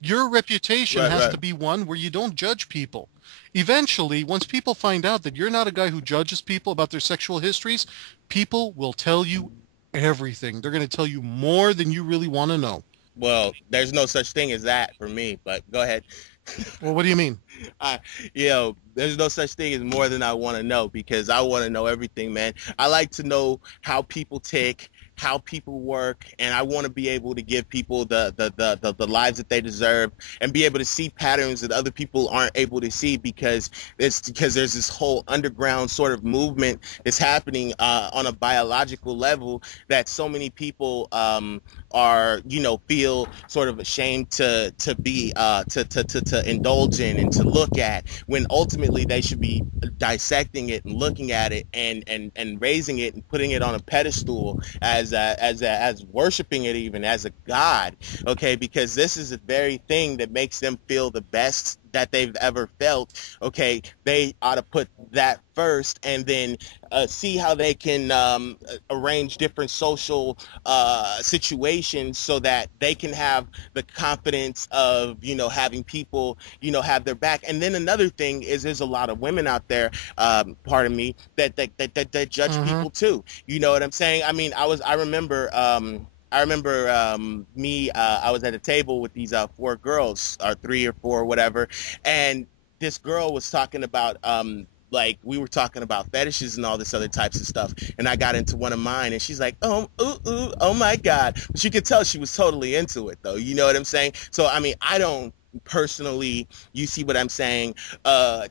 Your reputation Right, has right. to be one where you don't judge people. Eventually, once people find out that you're not a guy who judges people about their sexual histories, people will tell you everything. They're going to tell you more than you really want to know. Well, there's no such thing as that for me, but go ahead. Well, what do you mean? I, there's no such thing as more than I want to know, because I want to know everything, man. I like to know how people tick, how people work, and I want to be able to give people the lives that they deserve, and be able to see patterns that other people aren't able to see, because there's this whole underground sort of movement that's happening on a biological level, that so many people are, feel sort of ashamed to be to indulge in and to look at, when ultimately they should be dissecting it and looking at it, and raising it and putting it on a pedestal as worshiping it even as a god. Okay, because this is the very thing that makes them feel the best that they've ever felt. Okay, they ought to put that first, and then see how they can arrange different social situations so that they can have the confidence of, having people, have their back. And then another thing is, there's a lot of women out there, pardon me, that judge Mm-hmm. people too. You know what I'm saying? I mean, I remember I was at a table with these four girls, or three or four, whatever, and this girl was talking about like, we were talking about fetishes and all this other types of stuff, and I got into one of mine, and she's like, oh, ooh, ooh, oh my God. But you could tell she was totally into it, though. You know what I'm saying? So I mean, I don't personally, you see what I'm saying,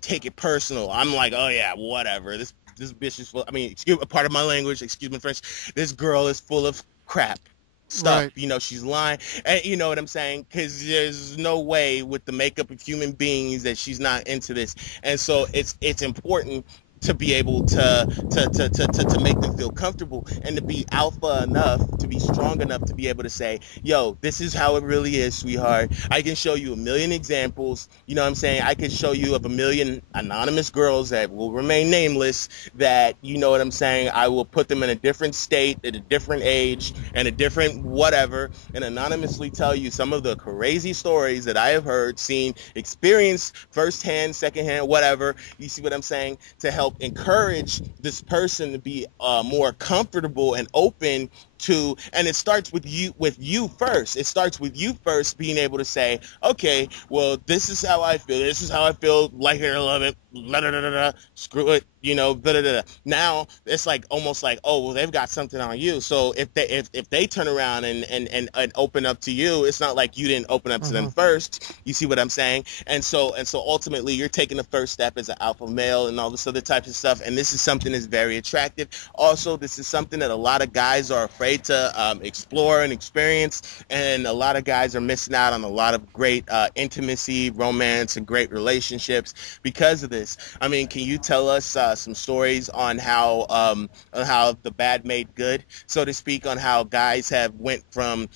take it personal. I'm like, oh yeah, whatever. This bitch is full. I mean, excuse a part of my language, excuse my French. This girl is full of crap stuff. Right. She's lying, and you know what I'm saying, because there's no way with the makeup of human beings that she's not into this. And so it's important to be able to make them feel comfortable, and to be alpha enough, to be strong enough to be able to say, yo, this is how it really is, sweetheart. I can show you a million examples. You know what I'm saying? I can show you of a million anonymous girls that will remain nameless, that, you know what I'm saying, I will put them in a different state at a different age and a different whatever, and anonymously tell you some of the crazy stories that I have heard, seen, experienced firsthand, secondhand, whatever. You see what I'm saying? To help encourage this person to be more comfortable and open And it starts with you first. It starts with you first being able to say, okay, well, this is how I feel. This is how I feel. Like it or love it. Blah, blah, blah, blah, screw it. You know, blah, blah, blah. Now it's like almost like, oh, well, they've got something on you. So if they turn around and open up to you, it's not like you didn't open up to them first. You see what I'm saying? And so ultimately you're taking the first step as an alpha male and all this other types of stuff. And this is something that's very attractive. Also, this is something that a lot of guys are afraid to explore and experience. And a lot of guys are missing out on a lot of great intimacy, romance, and great relationships because of this. I mean, can you tell us some stories on how the bad made good, so to speak, on how guys have went from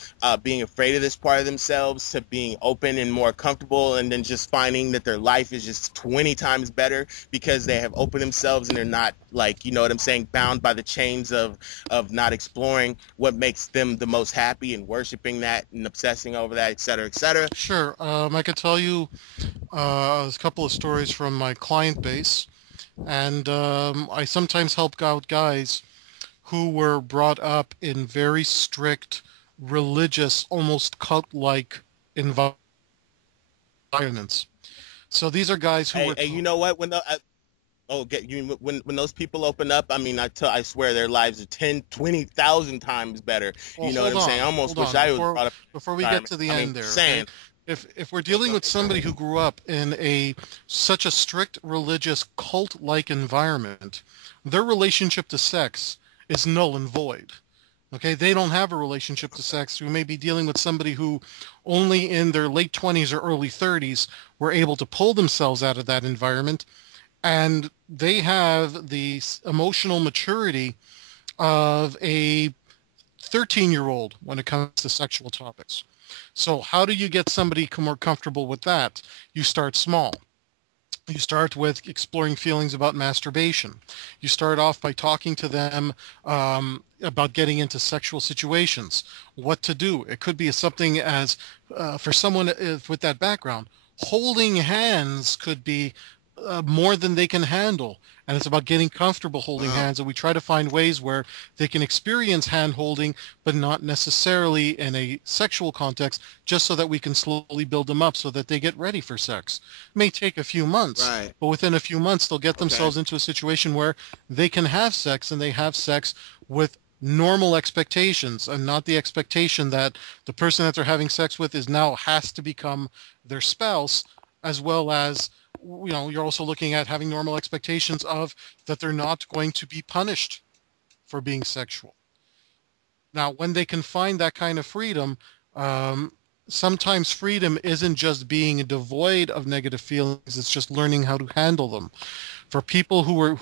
being afraid of this part of themselves to being open and more comfortable, and then just finding that their life is just 20 times better because they have opened themselves and they're not, like, you know what I'm saying, bound by the chains of not exploring what makes them the most happy and worshiping that and obsessing over that, et cetera, et cetera? Sure. I could tell you a couple of stories from my client base, and I sometimes help out guys who were brought up in very strict, religious, almost cult-like environments. So these are guys who were... Hey, you know what? When those people open up, I mean, I swear their lives are 10, 20,000 times better. Well, you know what I'm saying? I almost wish I was brought up. Before we get to the end there, saying, if we're dealing with somebody who grew up in such a strict religious cult-like environment, their relationship to sex is null and void. Okay, they don't have a relationship to sex. We may be dealing with somebody who only in their late 20s or early 30s were able to pull themselves out of that environment, and they have the emotional maturity of a 13-year-old when it comes to sexual topics. So how do you get somebody more comfortable with that? You start small. You start with exploring feelings about masturbation. You start off by talking to them about getting into sexual situations, what to do. It could be something as, for someone with that background, holding hands could be more than they can handle. And it's about getting comfortable holding hands, and we try to find ways where they can experience hand holding, but not necessarily in a sexual context, just so that we can slowly build them up so that they get ready for sex. It may take a few months, but within a few months they'll get themselves into a situation where they can have sex, and they have sex with normal expectations, and not the expectation that the person that they're having sex with is now has to become their spouse, as well as, you know, you're also looking at having normal expectations of that they're not going to be punished for being sexual. Now, when they can find that kind of freedom, sometimes freedom isn't just being devoid of negative feelings, it's just learning how to handle them. For people who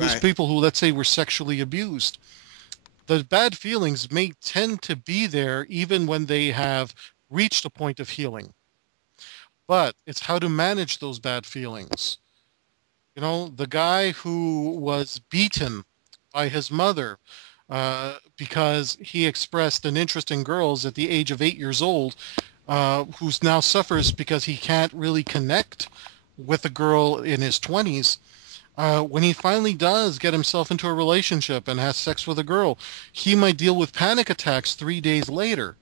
let's say were sexually abused, the bad feelings may tend to be there even when they have reached a point of healing. But it's how to manage those bad feelings. You know, the guy who was beaten by his mother because he expressed an interest in girls at the age of 8 years old, who's now suffers because he can't really connect with a girl in his 20s. When he finally does get himself into a relationship and has sex with a girl, he might deal with panic attacks 3 days later.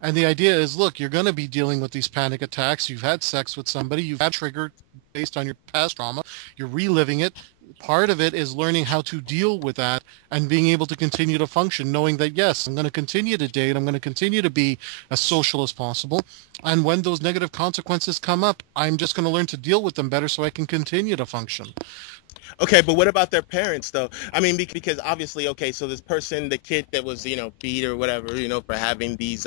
And the idea is, look, you're going to be dealing with these panic attacks. You've had sex with somebody. You've had triggered based on your past trauma. You're reliving it. Part of it is learning how to deal with that and being able to continue to function, knowing that, yes, I'm going to continue to date. I'm going to continue to be as social as possible. And when those negative consequences come up, I'm just going to learn to deal with them better so I can continue to function. Okay, but what about their parents, though? I mean, because obviously, okay, so this person, the kid that was, you know, beat or whatever, you know, for having these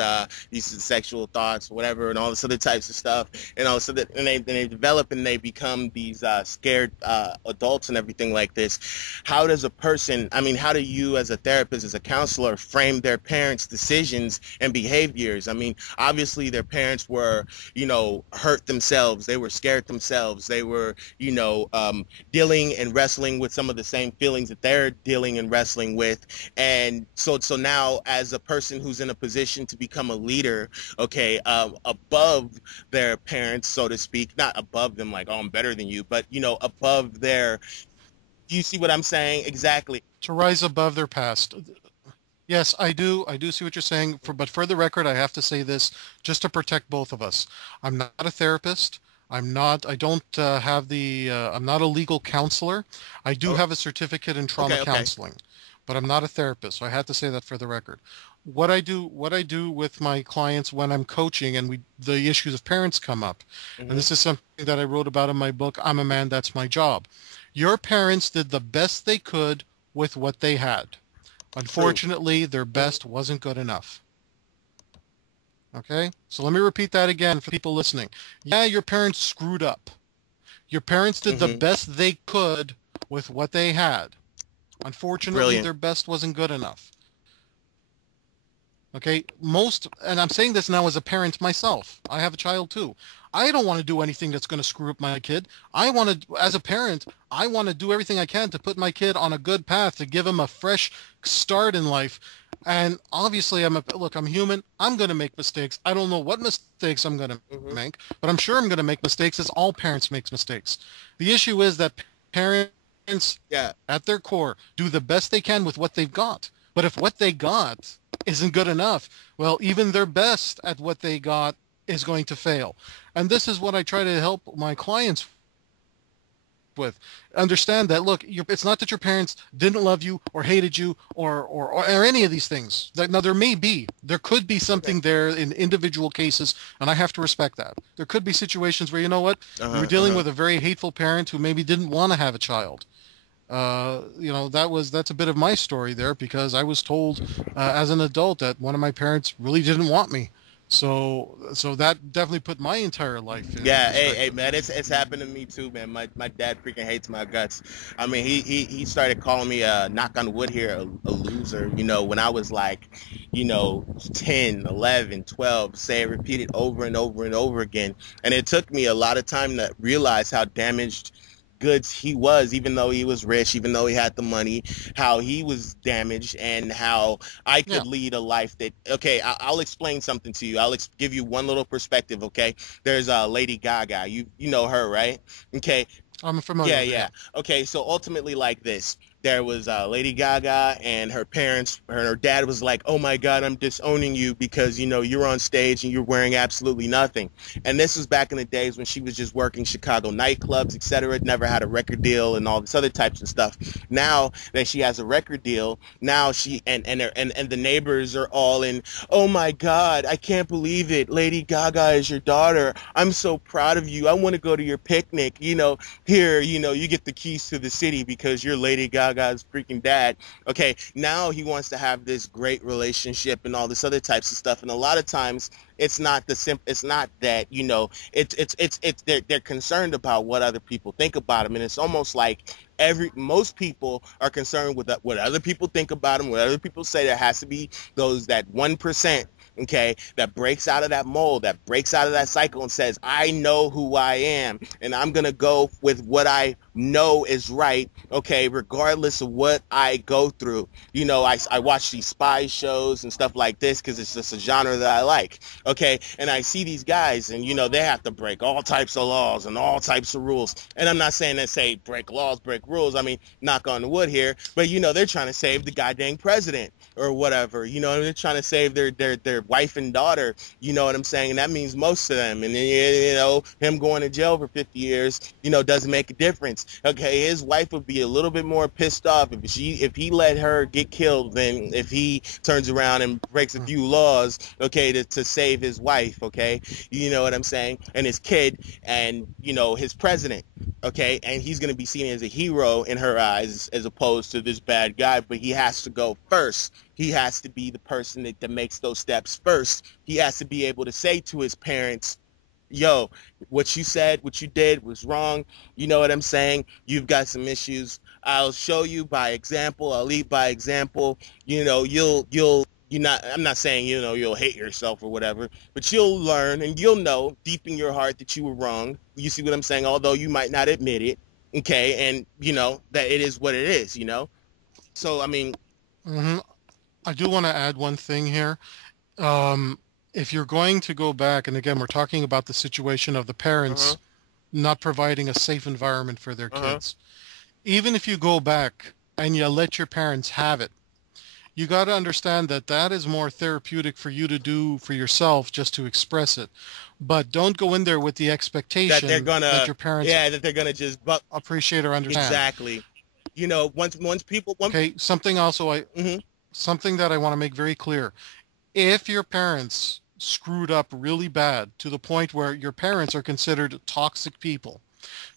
sexual thoughts, whatever, and all this other types of stuff, and all, so that, and they develop and they become these scared adults and everything like this. How does a person, I mean, how do you as a therapist, as a counselor, frame their parents' decisions and behaviors? I mean, obviously their parents were, you know, hurt themselves. They were scared themselves. They were, you know, dealing and wrestling with some of the same feelings that they're dealing and wrestling with. And so now, as a person who's in a position to become a leader, okay, above their parents, so to speak, not above them like, oh, I'm better than you, but, you know, above their, do you see what I'm saying? Exactly. To rise above their past. Yes, I do. I do see what you're saying. But for the record, I have to say this just to protect both of us. I'm not a therapist. I'm not. I don't have the. I'm not a legal counselor. I do Oh, have a certificate in trauma okay, okay. counseling, but I'm not a therapist. So I had to say that for the record. What I do with my clients when I'm coaching and the issues of parents come up, and Hmm. this is something that I wrote about in my book. I'm a Man, That's My Job. Your parents did the best they could with what they had. True. Unfortunately, their Hmm. best wasn't good enough. Okay? So let me repeat that again for people listening. Yeah, your parents screwed up. Your parents did the Hmm. best they could with what they had. Unfortunately, Brilliant. their best wasn't good enough. Okay? And I'm saying this now as a parent myself. I have a child too. I don't want to do anything that's going to screw up my kid. As a parent, I want to do everything I can to put my kid on a good path, to give him a fresh start in life. And obviously, I'm human. I'm going to make mistakes. I don't know what mistakes I'm going to Hmm. make, but I'm sure I'm going to make mistakes, as all parents make mistakes. The issue is that parents, Yeah. at their core, do the best they can with what they've got. But if what they got isn't good enough, well, even their best at what they got is going to fail. And this is what I try to help my clients with. Understand that, look, it's not that your parents didn't love you or hated you or any of these things. Now, there could be Okay. something there in individual cases, and I have to respect that. There could be situations where, you know what, you were Uh-huh. dealing Uh-huh. with a very hateful parent who maybe didn't want to have a child. That's a bit of my story there, because I was told as an adult that one of my parents really didn't want me. So that definitely put my entire life in Yeah, hey, perspective. man, it's happened to me too, man. My dad freaking hates my guts. I mean, he started calling me knock on wood here a loser, when I was like, 10, 11, 12, say it repeated over and over and over again. And it took me a lot of time to realize how damaged goods he was, even though he was rich, even though he had the money, how he was damaged, and how I Yeah, could lead a life that, okay, I'll explain something to you. I'll give you one little perspective, okay? There's Lady Gaga. You know her, right? Okay. I'm familiar Yeah, with it. yeah. Yeah. Okay, so ultimately, like this, there was Lady Gaga, and her parents, her dad was like, "Oh my God, I'm disowning you because you're on stage and you're wearing absolutely nothing." And this was back in the days when she was just working Chicago nightclubs, etc. Never had a record deal and all this other types of stuff. Now that she has a record deal, now she and the neighbors are all in, "Oh my God, I can't believe it. Lady Gaga is your daughter. I'm so proud of you. I want to go to your picnic. Here, you get the keys to the city because you're Lady Gaga's freaking dad." Okay, now he wants to have this great relationship and all this other types of stuff. And a lot of times it's not that, they're concerned about what other people think about them. And it's almost like most people are concerned with what other people think about them, what other people say. There has to be that 1%, okay, that breaks out of that mold, that breaks out of that cycle and says, "I know who I am, and I'm going to go with what I know is right, okay, regardless of what I go through." I watch these spy shows and stuff like this because it's just a genre that I like, okay, and I see these guys, and, they have to break all types of laws and all types of rules. And I'm not saying that, say, break laws, break rules. I mean, knock on the wood here, but, they're trying to save the goddamn president or whatever. They're trying to save their wife and daughter. You know what I'm saying? And that means most of them. And then, him going to jail for 50 years, doesn't make a difference. Okay, his wife would be a little bit more pissed off if he let her get killed than if he turns around and breaks a Mm. few laws, okay, to save his wife, okay? You know what I'm saying? And his kid, and, his president, okay? And he's going to be seen as a hero in her eyes as opposed to this bad guy, but he has to go first. He has to be the person that makes those steps first. He has to be able to say to his parents, "Yo, what you said, what you did was wrong. You know what I'm saying? You've got some issues. I'll show you by example. I'll lead by example. You're not, I'm not saying, you'll hate yourself or whatever, but you'll learn and you'll know deep in your heart that you were wrong." You see what I'm saying? Although you might not admit it, okay? And, that it is what it is. So, I mean, Hmm. I do want to add one thing here. Um, if you're going to go back, and again, we're talking about the situation of the uh-huh, parents not providing a safe environment for their uh-huh, kids. Even if you go back and you let your parents have it, you got to understand that that is more therapeutic for you to do for yourself, just to express it. But don't go in there with the That expectation they're gonna, that your parents that they're gonna just appreciate or understand. exactly. Once people, Okay, something also Mhm. something that I want to make very clear. If your parents screwed up really bad to the point where your parents are considered toxic people,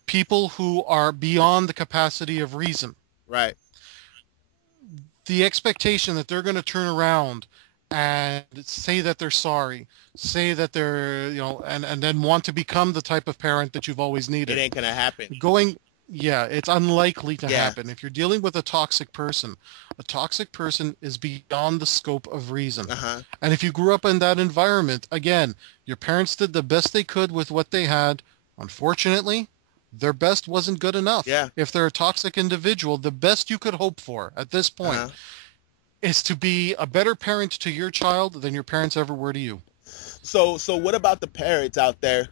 people who are beyond the capacity of reason, Right. the expectation that they're going to turn around and say that they're sorry, say that they're, and then want to become the type of parent that you've always It needed. ain't gonna happen. Yeah, it's unlikely to Yeah. happen. If you're dealing with a toxic person is beyond the scope of reason. Uh-huh. And if you grew up in that environment, again, your parents did the best they could with what they had. Unfortunately, their best wasn't good enough. Yeah. If they're a toxic individual, the best you could hope for at this point Uh-huh. is to be a better parent to your child than your parents ever were to you. So what about the parents out there?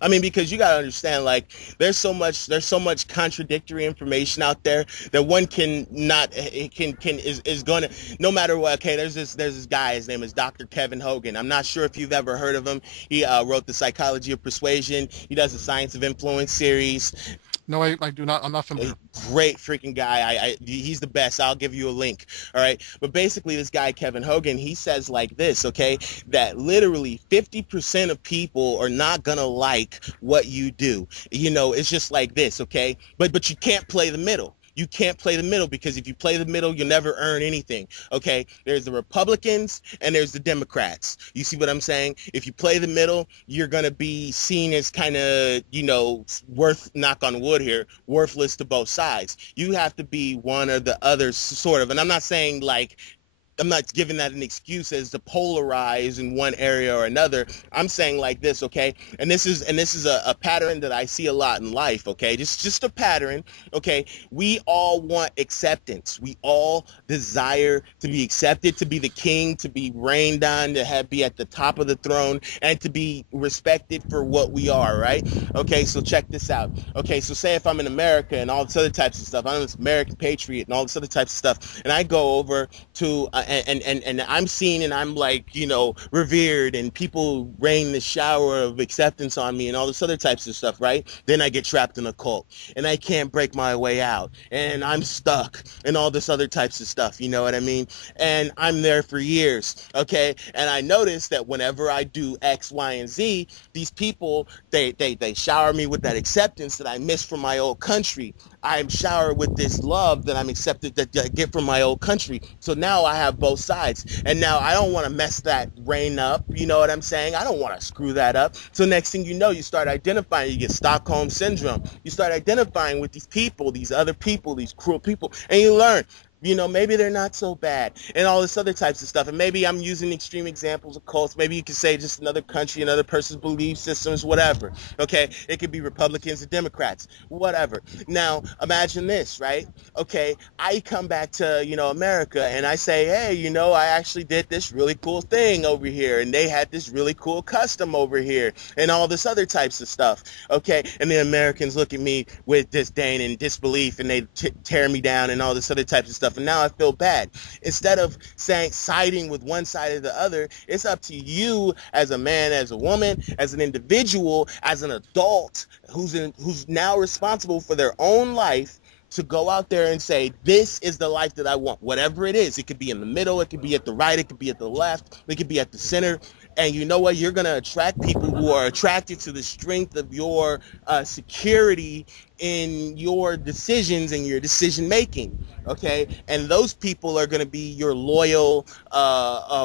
I mean, because you gotta understand, like, there's so much contradictory information out there that one can not is gonna, no matter what. Okay, there's this guy. His name is Dr. Kevin Hogan. I'm not sure if you've ever heard of him. He wrote The Psychology of Persuasion. He does the Science of Influence series. No, I do not. I'm not familiar. Great freaking guy. He's the best. I'll give you a link. All right. But basically, this guy, Kevin Hogan, he says like this, okay, that literally 50% of people are not going to like what you do. It's just like this, okay? But you can't play the middle. You can't play the middle, because if you play the middle, you'll never earn anything. Okay, there's the Republicans and there's the Democrats. You see what I'm saying? If you play the middle, you're going to be seen as kind of, knock on wood here, worthless to both sides. You have to be one or the other, sort of. And I'm not saying like, I'm not giving that an excuse as to polarize in one area or another. I'm saying like this, okay? And this is a pattern that I see a lot in life, okay? Just a pattern, okay? We all want acceptance. We all desire to be accepted, to be the king, to be reigned on, to be at the top of the throne, and to be respected for what we are, right? Okay, so check this out. Okay, so say if I'm in America and all this other types of stuff, I'm this American patriot and all this other types of stuff, and I go over to and I'm seen and I'm like, revered, and people rain the shower of acceptance on me and all this other types of stuff, right? Then I get trapped in a cult and I can't break my way out and I'm stuck and all this other types of stuff, you know what I mean? And I'm there for years, okay? And I notice that whenever I do X, Y, and Z, these people, they shower me with that acceptance that I miss from my old country. I'm showered with this love that I'm accepted that I get from my old country. So now I have both sides. And now I don't want to mess that reign up. You know what I'm saying? I don't want to screw that up. So next thing you know, you start identifying, you get Stockholm Syndrome. You start identifying with these people, these other people, these cruel people, and you learn, maybe they're not so bad and all this other types of stuff. And maybe I'm using extreme examples of cults. Maybe you could say just another country, another person's belief systems, whatever. Okay, it could be Republicans or Democrats, whatever. Now, imagine this, right? Okay, I come back to, America and I say, hey, I actually did this really cool thing over here and they had this really cool custom over here and all this other types of stuff. Okay, and the Americans look at me with disdain and disbelief and they tear me down and all this other types of stuff. And now I feel bad. Instead of siding with one side or the other, it's up to you as a man, as a woman, as an individual, as an adult who's now responsible for their own life, to go out there and say, this is the life that I want, whatever it is. It could be in the middle, it could be at the right, it could be at the left, it could be at the center. And you know what? You're going to attract people who are attracted to the strength of your security in your decisions and your decision making. Okay, and those people are going to be your loyal,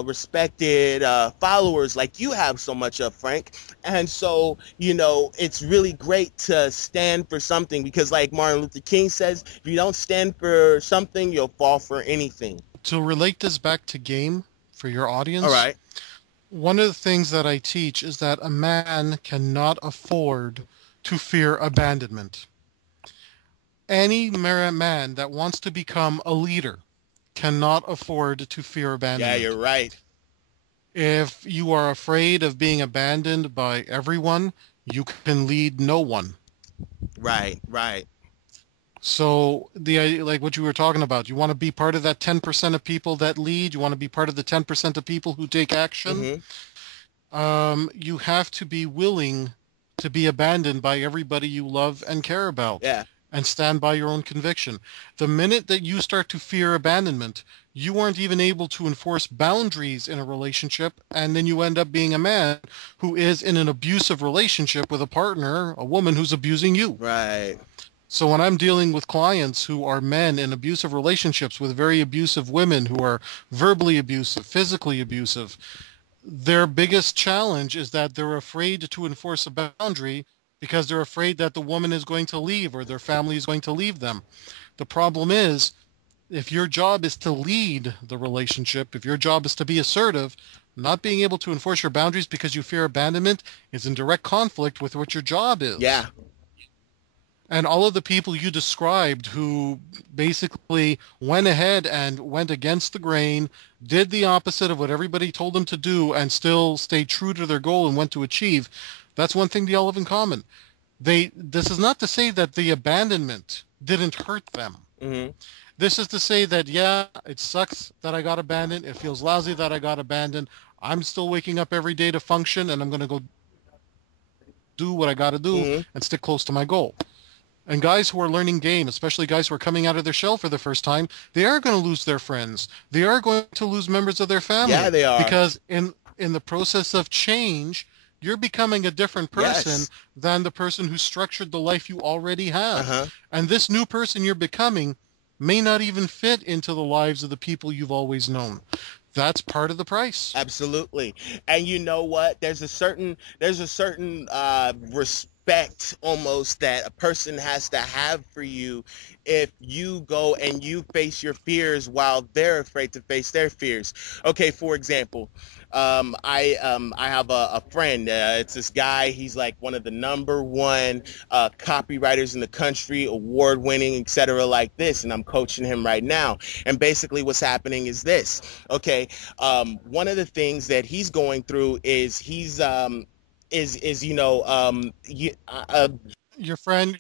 respected followers, like you have so much of, Frank. And so, it's really great to stand for something, because like Martin Luther King says, if you don't stand for something, you'll fall for anything. To relate this back to game for your audience, All right. One of the things that I teach is that a man cannot afford to fear abandonment. Any man that wants to become a leader cannot afford to fear abandonment. Yeah, you're right. If you are afraid of being abandoned by everyone, you can lead no one. Right, right. So like what you were talking about, you want to be part of that 10% of people that lead. You want to be part of the 10% of people who take action. Mm-hmm. You have to be willing to be abandoned by everybody you love and care about, Yeah. and stand by your own conviction. The minute that you start to fear abandonment, you aren't even able to enforce boundaries in a relationship, and then you end up being a man who is in an abusive relationship with a partner, a woman who's abusing you. Right. So when I'm dealing with clients who are men in abusive relationships with very abusive women who are verbally abusive, physically abusive, their biggest challenge is that they're afraid to enforce a boundary because they're afraid that the woman is going to leave or their family is going to leave them. The problem is, if your job is to lead the relationship, if your job is to be assertive, not being able to enforce your boundaries because you fear abandonment is in direct conflict with what your job is. Yeah. And all of the people you described who basically went ahead and went against the grain, did the opposite of what everybody told them to do, and still stayed true to their goal and went to achieve, that's one thing they all have in common. This is not to say that the abandonment didn't hurt them. Mm-hmm. This is to say that, yeah, it sucks that I got abandoned. It feels lousy that I got abandoned. I'm still waking up every day to function, and I'm going to go do what I got to do Mm-hmm. and stick close to my goal. And guys who are learning game, especially guys who are coming out of their shell for the first time, they are going to lose their friends. They are going to lose members of their family. Yeah, they are. Because in the process of change, you're becoming a different person Yes. than the person who structured the life you already have. Uh-huh. And this new person you're becoming may not even fit into the lives of the people you've always known. That's part of the price. Absolutely. And you know what? There's a certain respect almost that a person has to have for you if you go and you face your fears while they're afraid to face their fears. Okay, for example, I have a friend. It's this guy. He's like one of the number one copywriters in the country, award-winning, etc. like this. And I'm coaching him right now. And basically what's happening is this. Okay, one of the things that he's going through is he's Your friend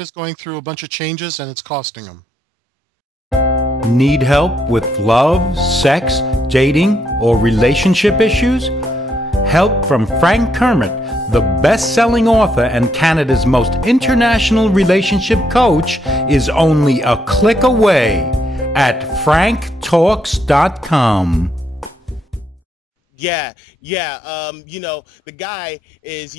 is going through a bunch of changes and it's costing him. Need help with love, sex, dating, or relationship issues? Help from Frank Kermit, the best-selling author and Canada's most international relationship coach, is only a click away at franktalks.com. Yeah. The guy is,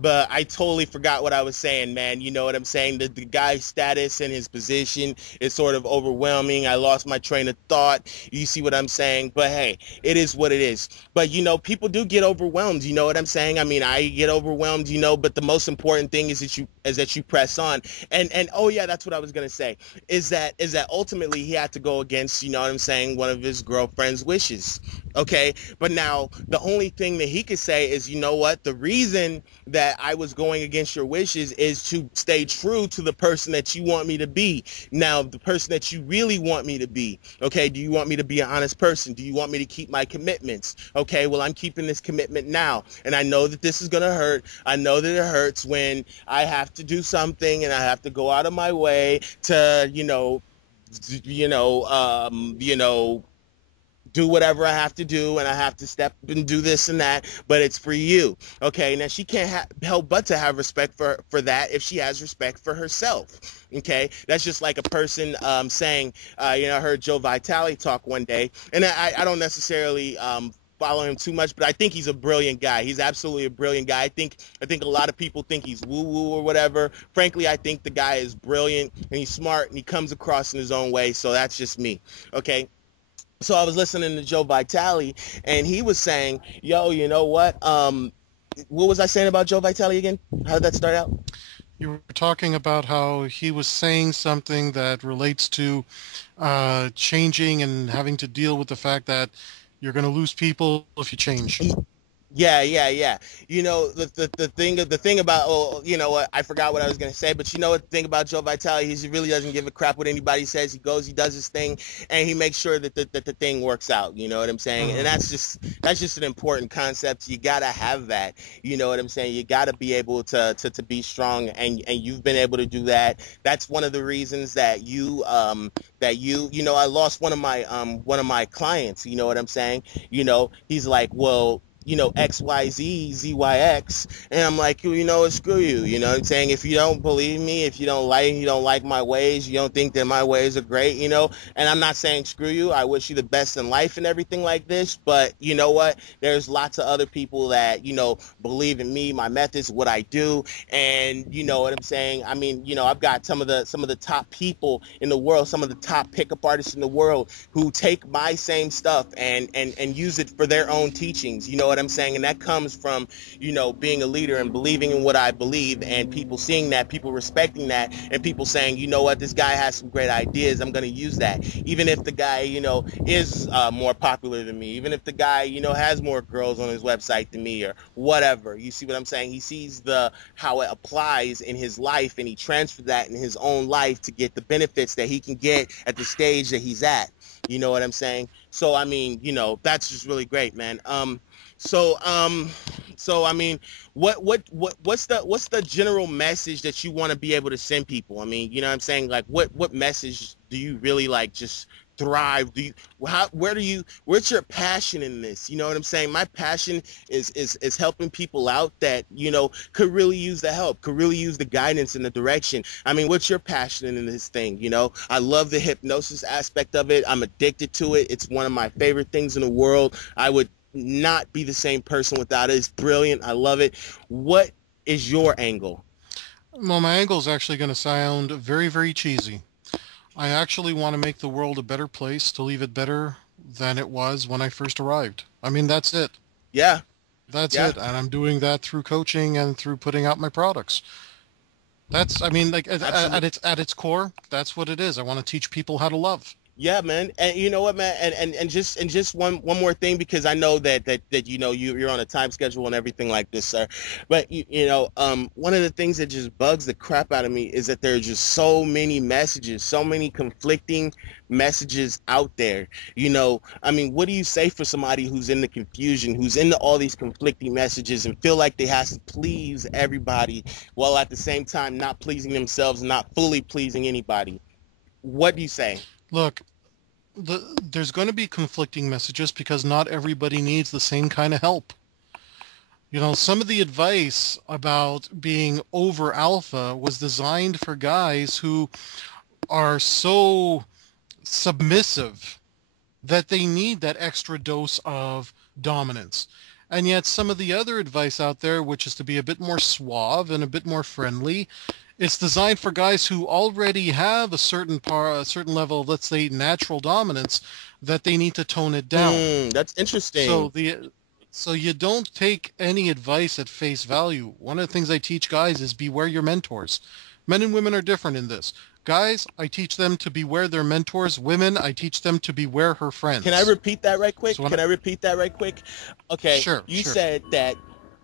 but I totally forgot what I was saying, man. You know what I'm saying? The guy's status and his position is sort of overwhelming. I lost my train of thought. You see what I'm saying? But hey, it is what it is. But, people do get overwhelmed. You know what I'm saying? I mean, I get overwhelmed, but the most important thing is that you press on. And oh yeah, that's what I was going to say, is that ultimately he had to go against, you know what I'm saying, one of his girlfriend's wishes. Okay, but now the only thing that he could say is, you know what, the reason that I was going against your wishes is to stay true to the person that you want me to be. Now, the person that you really want me to be. Okay, do you want me to be an honest person? Do you want me to keep my commitments? Okay, well, I'm keeping this commitment now, and I know that this is gonna hurt. I know that it hurts when I have to do something and I have to go out of my way to, do whatever I have to do, and I have to step and do this and that, but it's for you. Okay, now she can't help but to have respect for that if she has respect for herself. Okay, that's just like a person saying, I heard Joe Vitale talk one day, and I don't necessarily follow him too much, but I think he's a brilliant guy. He's absolutely a brilliant guy. I think a lot of people think he's woo-woo or whatever. Frankly, I think the guy is brilliant, and he's smart, and he comes across in his own way, so that's just me. Okay. So I was listening to Joe Vitale, and he was saying, yo, you know what? What was I saying about Joe Vitale again? How did that start out? You were talking about how he was saying something that relates to changing and having to deal with the fact that you're going to lose people if you change. Yeah. You know, the thing about, oh, you know what, I forgot what I was gonna say, but you know what, the thing about Joe Vitale, he really doesn't give a crap what anybody says. He goes, he does his thing, and he makes sure that the thing works out. You know what I'm saying? And Mm. that's just an important concept. You gotta have that. You know what I'm saying? You gotta be able to be strong, and you've been able to do that. That's one of the reasons that you know, I lost one of my clients. You know what I'm saying? You know, he's like, well, you know, XYZ, ZYX. And I'm like, you know what, screw you. You know what I'm saying? If you don't believe me, if you don't like my ways, you don't think that my ways are great, you know, and I'm not saying screw you. I wish you the best in life and everything like this. But you know what? There's lots of other people that, you know, believe in me, my methods, what I do. And you know what I'm saying? I mean, you know, I've got some of the top people in the world, some of the top pickup artists in the world who take my same stuff and use it for their own teachings. You know what I'm saying? And that comes from, you know, being a leader and believing in what I believe, and people seeing that, people respecting that, and people saying, you know what, this guy has some great ideas, I'm going to use that. Even if the guy, you know, is more popular than me, even if the guy, you know, has more girls on his website than me or whatever. You see what I'm saying? He sees how it applies in his life, and he transfers that in his own life to get the benefits that he can get at the stage that he's at. You know what I'm saying? So I mean, you know, that's just really great, man. So I mean, what's the general message that you want to be able to send people? I mean, you know what I'm saying? Like, what message do you really like just thrive? Where's your passion in this? You know what I'm saying? My passion is helping people out that, you know, could really use the help, could really use the guidance and the direction. I mean, what's your passion in this thing? You know, I love the hypnosis aspect of it. I'm addicted to it. It's one of my favorite things in the world. I would not be the same person without it. It's brilliant. I love it. What is your angle? Well, my angle is actually going to sound very, very cheesy. I actually want to make the world a better place, to leave it better than it was when I first arrived. I mean, that's it. Yeah. That's Yeah. it. And I'm doing that through coaching and through putting out my products. That's, I mean, like Absolutely. at its core, that's what it is. I want to teach people how to love. Yeah, man. And you know what, man? And just one more thing, because I know that you know, you're on a time schedule and everything like this, sir. But you know, one of the things that just bugs the crap out of me is that there are just so many messages, so many conflicting messages out there. You know, I mean, what do you say for somebody who's in the confusion, who's into all these conflicting messages and feel like they have to please everybody while at the same time not pleasing themselves, not fully pleasing anybody? What do you say? Look, there's going to be conflicting messages because not everybody needs the same kind of help. You know, some of the advice about being over alpha was designed for guys who are so submissive that they need that extra dose of dominance. And yet some of the other advice out there, which is to be a bit more suave and a bit more friendly, it's designed for guys who already have a certain level of, let's say, natural dominance, that they need to tone it down. That's interesting. So you don't take any advice at face value. One of the things I teach guys is beware your mentors. Men and women are different in this. Guys, I teach them to beware their mentors. Women, I teach them to beware her friends. Can I repeat that right quick? So Can I repeat that right quick? Okay. Sure, You sure. said that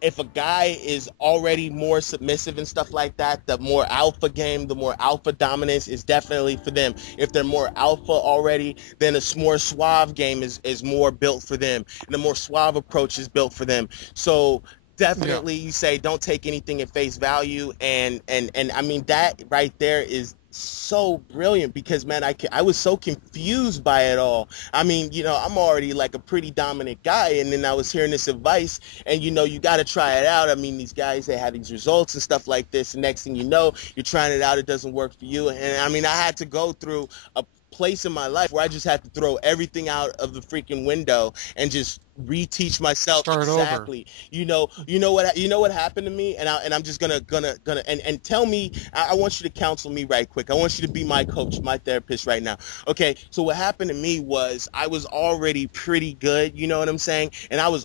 if a guy is already more submissive and stuff like that, the more alpha game, the more alpha dominance is definitely for them. If they're more alpha already, then a more suave game is more built for them. And the more suave approach is built for them. So definitely you say don't take anything at face value. And I mean, that right there is so brilliant, because man, I was so confused by it all. I mean, you know, I'm already like a pretty dominant guy, and then I was hearing this advice, and you know, you got to try it out. I mean, these guys, they have these results and stuff like this, and next thing you know, you're trying it out, it doesn't work for you. And I mean, I had to go through a place in my life where I just had to throw everything out of the freaking window and just reteach myself Start exactly. over. You know what happened to me, and I'm just gonna and tell me. I want you to counsel me right quick. I want you to be my coach, my therapist right now. Okay, so what happened to me was I was already pretty good. You know what I'm saying? And I was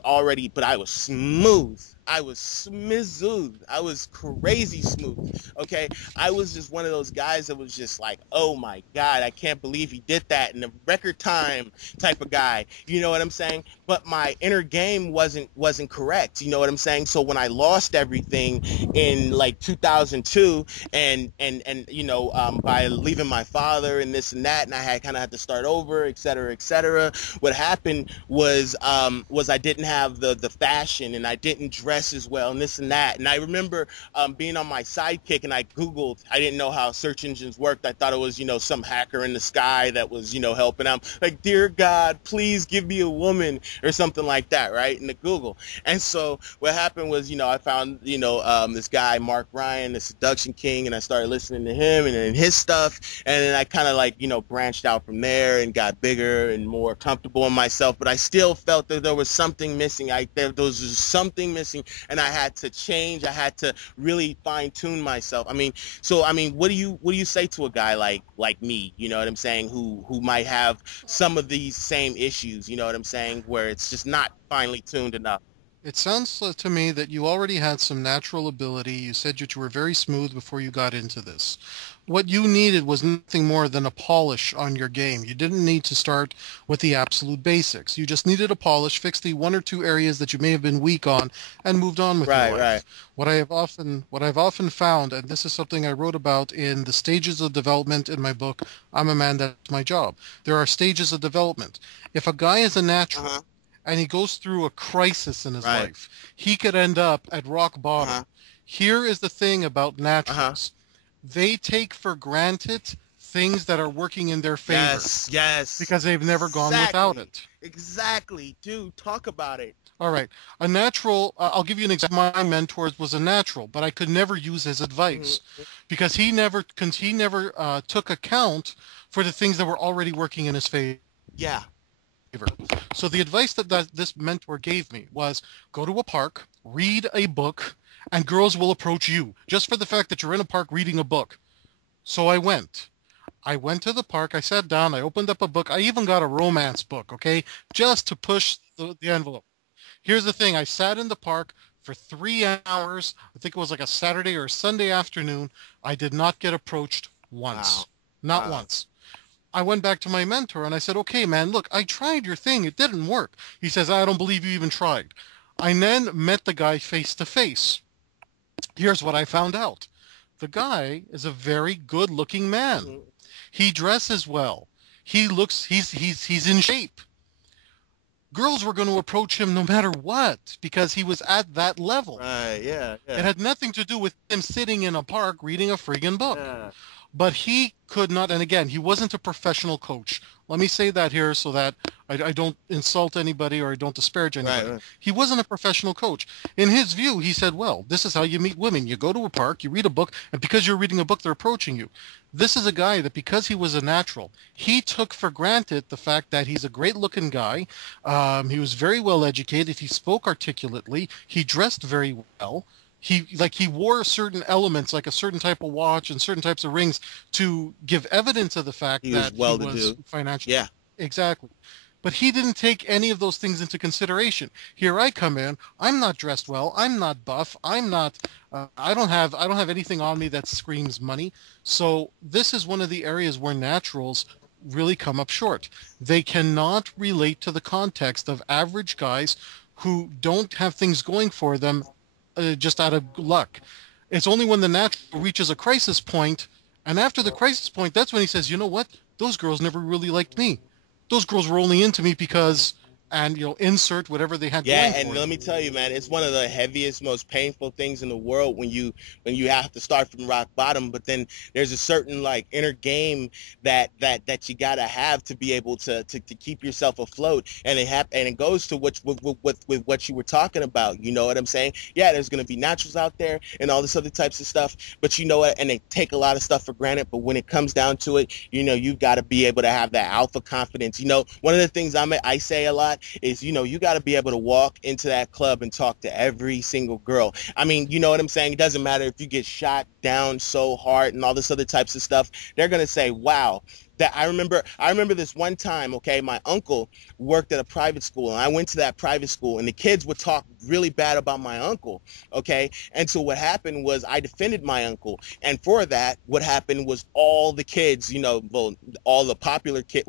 smooth. I was smooth. I was crazy smooth. Okay, I was just one of those guys that was just like, oh my God, I can't believe he did that in a record time type of guy. You know what I'm saying? But my my inner game wasn't correct. You know what I'm saying? So when I lost everything in like 2002 and you know, by leaving my father and this and that, and I had to start over, et cetera, et cetera. What happened was I didn't have the fashion, and I didn't dress as well, and this and that. And I remember being on my sidekick, and I Googled. I didn't know how search engines worked. I thought it was, you know, some hacker in the sky that was, you know, helping out. Like, dear God, please give me a woman or something like that, right? In the Google. And so what happened was, you know, I found, you know, this guy, Mark Ryan, the Seduction King, and I started listening to him and his stuff. And then I kind of like, you know, branched out from there and got bigger and more comfortable in myself. But I still felt that there was something missing. There was something missing, and I had to change. I had to really fine tune myself. I mean, what do you say to a guy like me, you know what I'm saying, who might have some of these same issues, you know what I'm saying, where it's just not finely tuned enough? It sounds to me that you already had some natural ability. You said that you were very smooth before you got into this. What you needed was nothing more than a polish on your game. You didn't need to start with the absolute basics. You just needed a polish, fix the one or two areas that you may have been weak on, and moved on with your life. Right. What I've often found, and this is something I wrote about in the stages of development in my book, I'm a Man, That's My Job. There are stages of development. If a guy is a natural, and he goes through a crisis in his life, he could end up at rock bottom. Here is the thing about naturals. They take for granted things that are working in their favor. Yes. Because they've never gone without it. Exactly. Dude, talk about it. All right. A natural, I'll give you an example. My mentor was a natural, but I could never use his advice because he never took account for the things that were already working in his favor. Yeah. So the advice that this mentor gave me was go to a park, read a book, and girls will approach you just for the fact that you're in a park reading a book. So I went to the park, I sat down, I opened up a book. I even got a romance book, okay, just to push the envelope. Here's the thing. I sat in the park for 3 hours. I think it was like a Saturday or a Sunday afternoon. I did not get approached once. Wow. Not once. I went back to my mentor and I said, okay, man, look, I tried your thing. It didn't work. He says, I don't believe you even tried. I then met the guy face to face. Here's what I found out. The guy is a very good looking man. He dresses well. He's in shape. Girls were going to approach him no matter what because he was at that level. Right, yeah. It had nothing to do with him sitting in a park reading a friggin' book. Yeah. But he could not, and again, he wasn't a professional coach. Let me say that here so that I don't insult anybody or I don't disparage anybody. Right. He wasn't a professional coach. In his view, he said, well, this is how you meet women. You go to a park, you read a book, and because you're reading a book, they're approaching you. This is a guy that because he was a natural, he took for granted the fact that he's a great-looking guy. He was very well educated. He spoke articulately. He dressed very well. He wore certain elements, like a certain type of watch and certain types of rings, to give evidence of the fact that he was financially. Yeah, exactly. But he didn't take any of those things into consideration. Here I come in. I'm not dressed well. I'm not buff. I'm not. I don't have anything on me that screams money. So this is one of the areas where naturals really come up short. They cannot relate to the context of average guys who don't have things going for them. Just out of luck. It's only when the natural reaches a crisis point, and after the crisis point, that's when he says, you know what? Those girls never really liked me. Those girls were only into me because, and insert whatever they had going for and let me tell you, man, it's one of the heaviest, most painful things in the world when you have to start from rock bottom. But then there's a certain like inner game that you gotta have to be able to keep yourself afloat. And it goes to with what you were talking about. You know what I'm saying? Yeah, there's gonna be naturals out there and all this other types of stuff. But you know what? And they take a lot of stuff for granted. But when it comes down to it, you've got to be able to have that alpha confidence. One of the things I say a lot is, you got to be able to walk into that club and talk to every single girl. I mean, you know what I'm saying? It doesn't matter if you get shot down so hard and all this other types of stuff. They're going to say, wow. That I remember this one time, okay, my uncle worked at a private school, and I went to that private school, and the kids would talk really bad about my uncle, okay? And so what happened was I defended my uncle, and for that, what happened was all the kids, all the popular kids,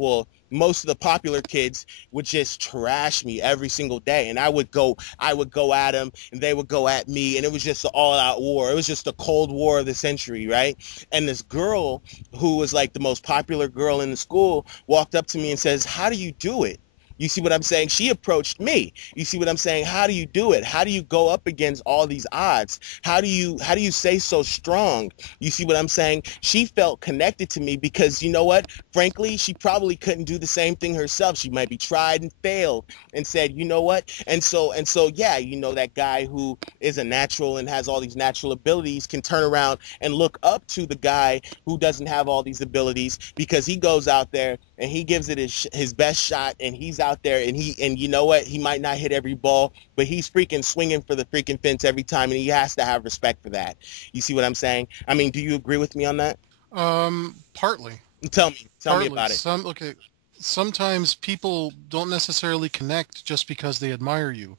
most of the popular kids would just trash me every single day, and I would go at them, and they would go at me, and it was just an all-out war. It was just the Cold War of the century, right? And this girl who was like the most popular girl in the school walked up to me and says, "How do you do it?" You see what I'm saying? She approached me. You see what I'm saying? How do you do it? How do you go up against all these odds? How do you stay so strong? You see what I'm saying? She felt connected to me because, you know what? Frankly, she probably couldn't do the same thing herself. She might be tried and failed and said, you know what? And so yeah, you know, that guy who is a natural and has all these natural abilities can turn around and look up to the guy who doesn't have all these abilities, because he goes out there and he gives it his best shot, and he's out there, and you know what, he might not hit every ball, but he's freaking swinging for the freaking fence every time, and he has to have respect for that. You see what I'm saying? I mean, do you agree with me on that? Partly. Tell me about it. Sometimes people don't necessarily connect just because they admire you.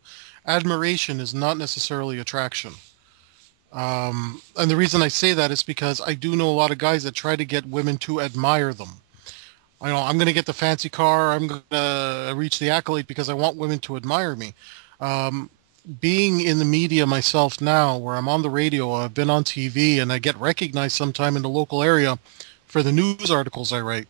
Admiration is not necessarily attraction. And the reason I say that is because I do know a lot of guys that try to get women to admire them. I know I'm going to get the fancy car, I'm going to reach the accolade because I want women to admire me. Being in the media myself now, where I'm on the radio, I've been on TV, and I get recognized sometime in the local area for the news articles I write.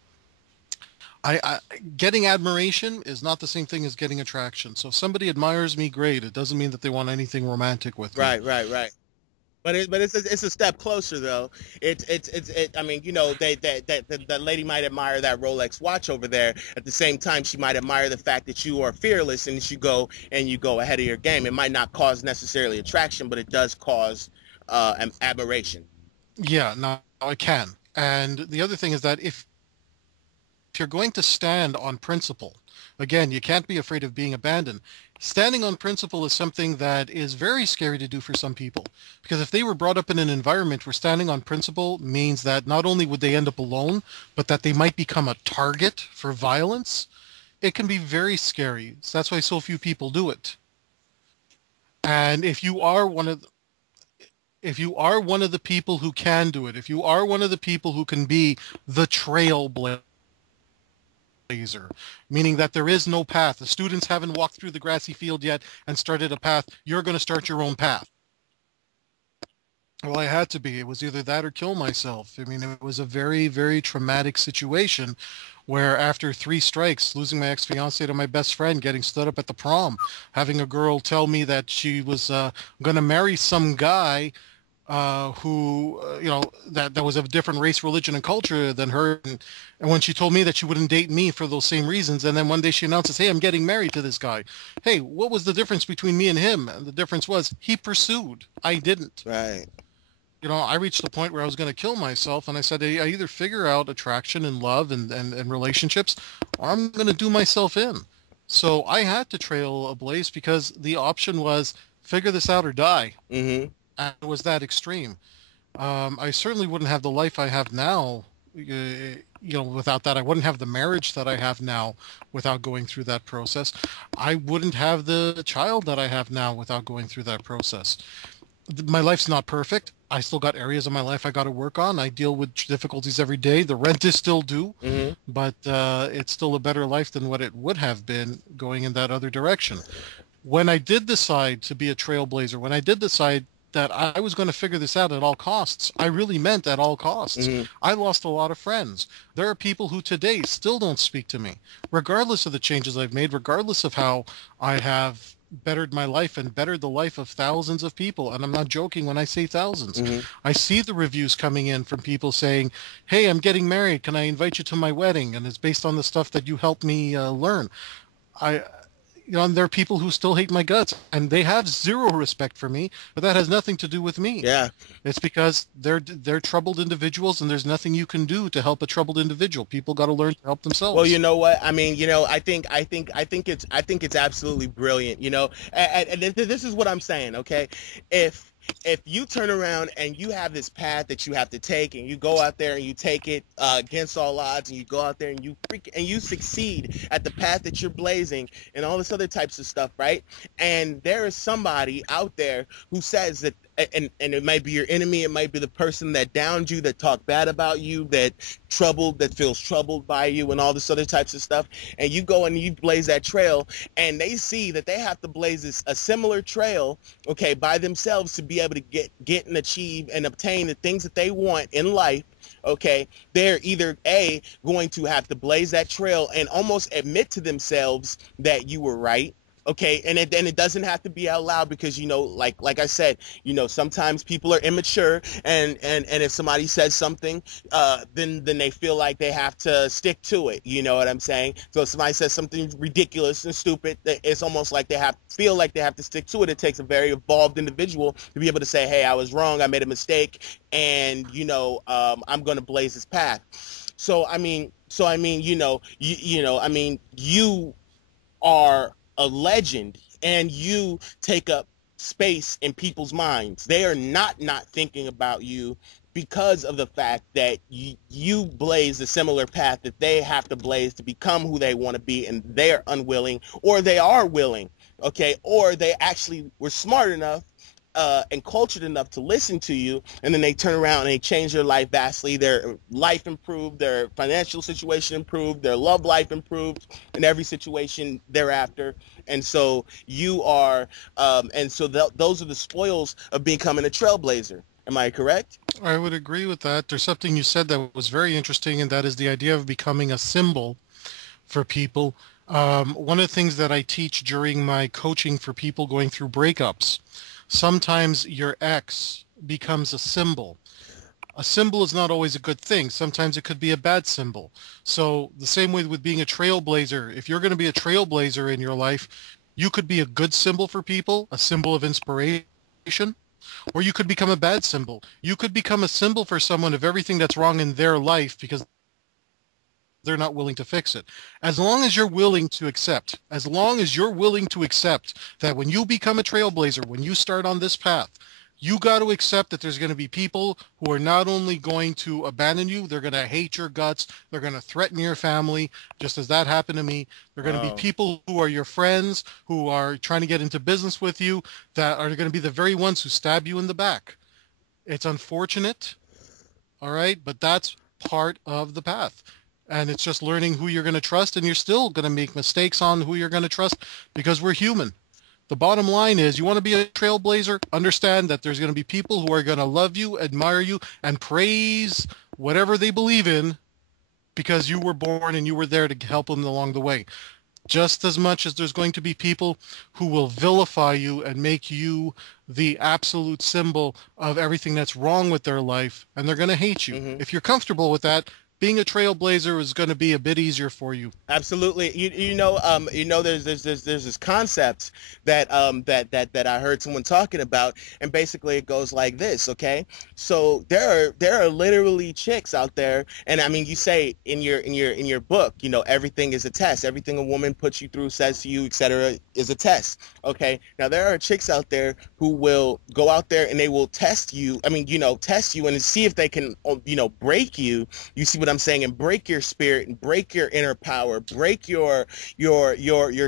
Getting admiration is not the same thing as getting attraction. So if somebody admires me, great. It doesn't mean that they want anything romantic with me. Right. But it's a step closer, though. I mean, you know, the lady might admire that Rolex watch over there. At the same time, she might admire the fact that you are fearless and you go ahead of your game. It might not cause necessarily attraction, but it does cause admiration. Yeah, no, it can. And the other thing is that if you're going to stand on principle, again, you can't be afraid of being abandoned. Standing on principle is something that is very scary to do for some people, because if they were brought up in an environment where standing on principle means that not only would they end up alone, but that they might become a target for violence, it can be very scary. So that's why so few people do it. And if you are one of the people who can do it, if you are one of the people who can be the trailblazer, meaning that there is no path, the students haven't walked through the grassy field yet and started a path, you're going to start your own path. Well, I had to be. It was either that or kill myself. I mean, it was a very, very traumatic situation where after 3 strikes, losing my ex-fiancée to my best friend, getting stood up at the prom, having a girl tell me that she was going to marry some guy who, you know, that was of a different race, religion, and culture than her. And when she told me that she wouldn't date me for those same reasons, and then one day she announces, hey, I'm getting married to this guy. Hey, what was the difference between me and him? And the difference was he pursued. I didn't. Right. You know, I reached the point where I was going to kill myself, and I said, I either figure out attraction and love and relationships, or I'm going to do myself in. So I had to trail a blaze because the option was figure this out or die. Mm-hmm. And it was that extreme. I certainly wouldn't have the life I have now, you know, without that. I wouldn't have the marriage that I have now without going through that process. I wouldn't have the child that I have now without going through that process. My life's not perfect. I still got areas of my life I got to work on. I deal with difficulties every day. The rent is still due, mm-hmm. but it's still a better life than what it would have been going in that other direction. When I did decide to be a trailblazer, when I did decide that I was going to figure this out at all costs, I really meant at all costs. Mm-hmm. I lost a lot of friends. There are people who today still don't speak to me, regardless of the changes I've made, regardless of how I have bettered my life and bettered the life of thousands of people. And I'm not joking when I say thousands. Mm-hmm. I see the reviews coming in from people saying, hey, I'm getting married. Can I invite you to my wedding? And it's based on the stuff that you helped me learn. You know, and there are people who still hate my guts, and they have zero respect for me, but that has nothing to do with me. Yeah. It's because they're troubled individuals, and there's nothing you can do to help a troubled individual. People got to learn to help themselves. Well, you know what? I mean, you know, I think it's absolutely brilliant, you know, and this is what I'm saying, okay? If you turn around and you have this path that you have to take, and you go out there and you take it against all odds, and you go out there and you succeed at the path that you're blazing and all this other types of stuff, right? And there is somebody out there who says that and it might be your enemy, it might be the person that downed you, that talked bad about you, that feels troubled by you, and all this other types of stuff. And you go and you blaze that trail, and they see that they have to blaze a similar trail, okay, by themselves to be able to get and achieve and obtain the things that they want in life. Okay, they're either going to have to blaze that trail and almost admit to themselves that you were right. Okay, and it doesn't have to be out loud, because, you know, like I said, you know, sometimes people are immature, and if somebody says something, then they feel like they have to stick to it. You know what I'm saying? So if somebody says something ridiculous and stupid, it's almost like they feel like they have to stick to it. It takes a very evolved individual to be able to say, hey, I was wrong, I made a mistake, and, you know, I'm going to blaze this path. So I mean, you know, I mean, you are a legend, and you take up space in people's minds. They are not thinking about you because of the fact that you blaze a similar path that they have to blaze to become who they want to be, and they're unwilling, or they are willing, okay, or they actually were smart enough and cultured enough to listen to you, and then they turn around and they change their life vastly. Their life improved, their financial situation improved, their love life improved, in every situation thereafter. And so you are, those are the spoils of becoming a trailblazer. Am I correct? I would agree with that. There's something you said that was very interesting, and that is the idea of becoming a symbol for people. One of the things that I teach during my coaching for people going through breakups, sometimes your ex becomes a symbol. A symbol is not always a good thing. Sometimes it could be a bad symbol. So the same way with being a trailblazer, if you're going to be a trailblazer in your life, you could be a good symbol for people, a symbol of inspiration, or you could become a bad symbol. You could become a symbol for someone of everything that's wrong in their life because they're not willing to fix it. As long as you're willing to accept, that when you become a trailblazer, when you start on this path, you got to accept that there's going to be people who are not only going to abandon you, they're going to hate your guts, they're going to threaten your family, just as that happened to me. They're going to be people who are your friends, who are trying to get into business with you, that are going to be the very ones who stab you in the back. It's unfortunate, all right, but that's part of the path. And it's just learning who you're going to trust, and you're still going to make mistakes on who you're going to trust, because we're human. The bottom line is, you want to be a trailblazer, understand that there's going to be people who are going to love you, admire you, and praise whatever they believe in, because you were born and you were there to help them along the way. Just as much as there's going to be people who will vilify you and make you the absolute symbol of everything that's wrong with their life, and they're going to hate you. Mm-hmm. If you're comfortable with that, being a trailblazer is going to be a bit easier for you. Absolutely. There's this concept that I heard someone talking about, and basically it goes like this. Okay, so there are literally chicks out there, and I mean, you say in your book, you know, everything is a test. Everything a woman puts you through, says to you, etc., is a test. Okay, now there are chicks out there who will go out there and they will test you. I mean, you know, test you and see if they can, you know, break you. You see what I'm saying? And break your spirit, and break your inner power, break your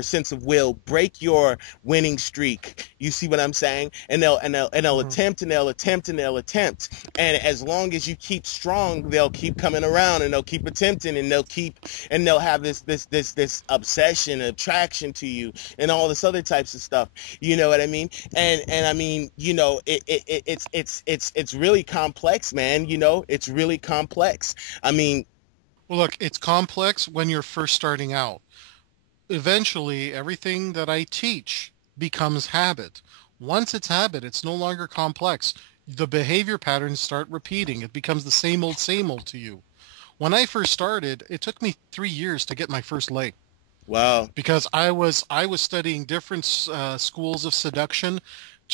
sense of will, break your winning streak. You see what I'm saying? And they'll attempt, and they'll attempt, and they'll attempt. And as long as you keep strong, they'll keep coming around, and they'll keep attempting, and they'll have this obsession, attraction to you, and all this other types of stuff. You know what I mean? And I mean, you know, it's really complex, man. You know, it's really complex. I mean, well, look, it's complex when you're first starting out. Eventually, everything that I teach becomes habit. Once it's habit, it's no longer complex. The behavior patterns start repeating. It becomes the same old to you. When I first started, it took me 3 years to get my first lay. Wow. Because I was studying different schools of seduction,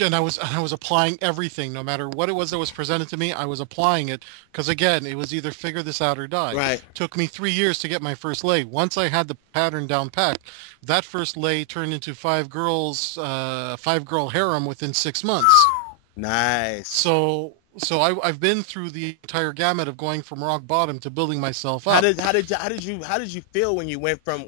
and I was applying everything. No matter what it was that was presented to me, I was applying it, because again, it was either figure this out or die. Right. Took me 3 years to get my first lay. Once I had the pattern down packed, that first lay turned into 5-girl harem within 6 months. Nice. So So I've been through the entire gamut of going from rock bottom to building myself up. How did you feel when you went from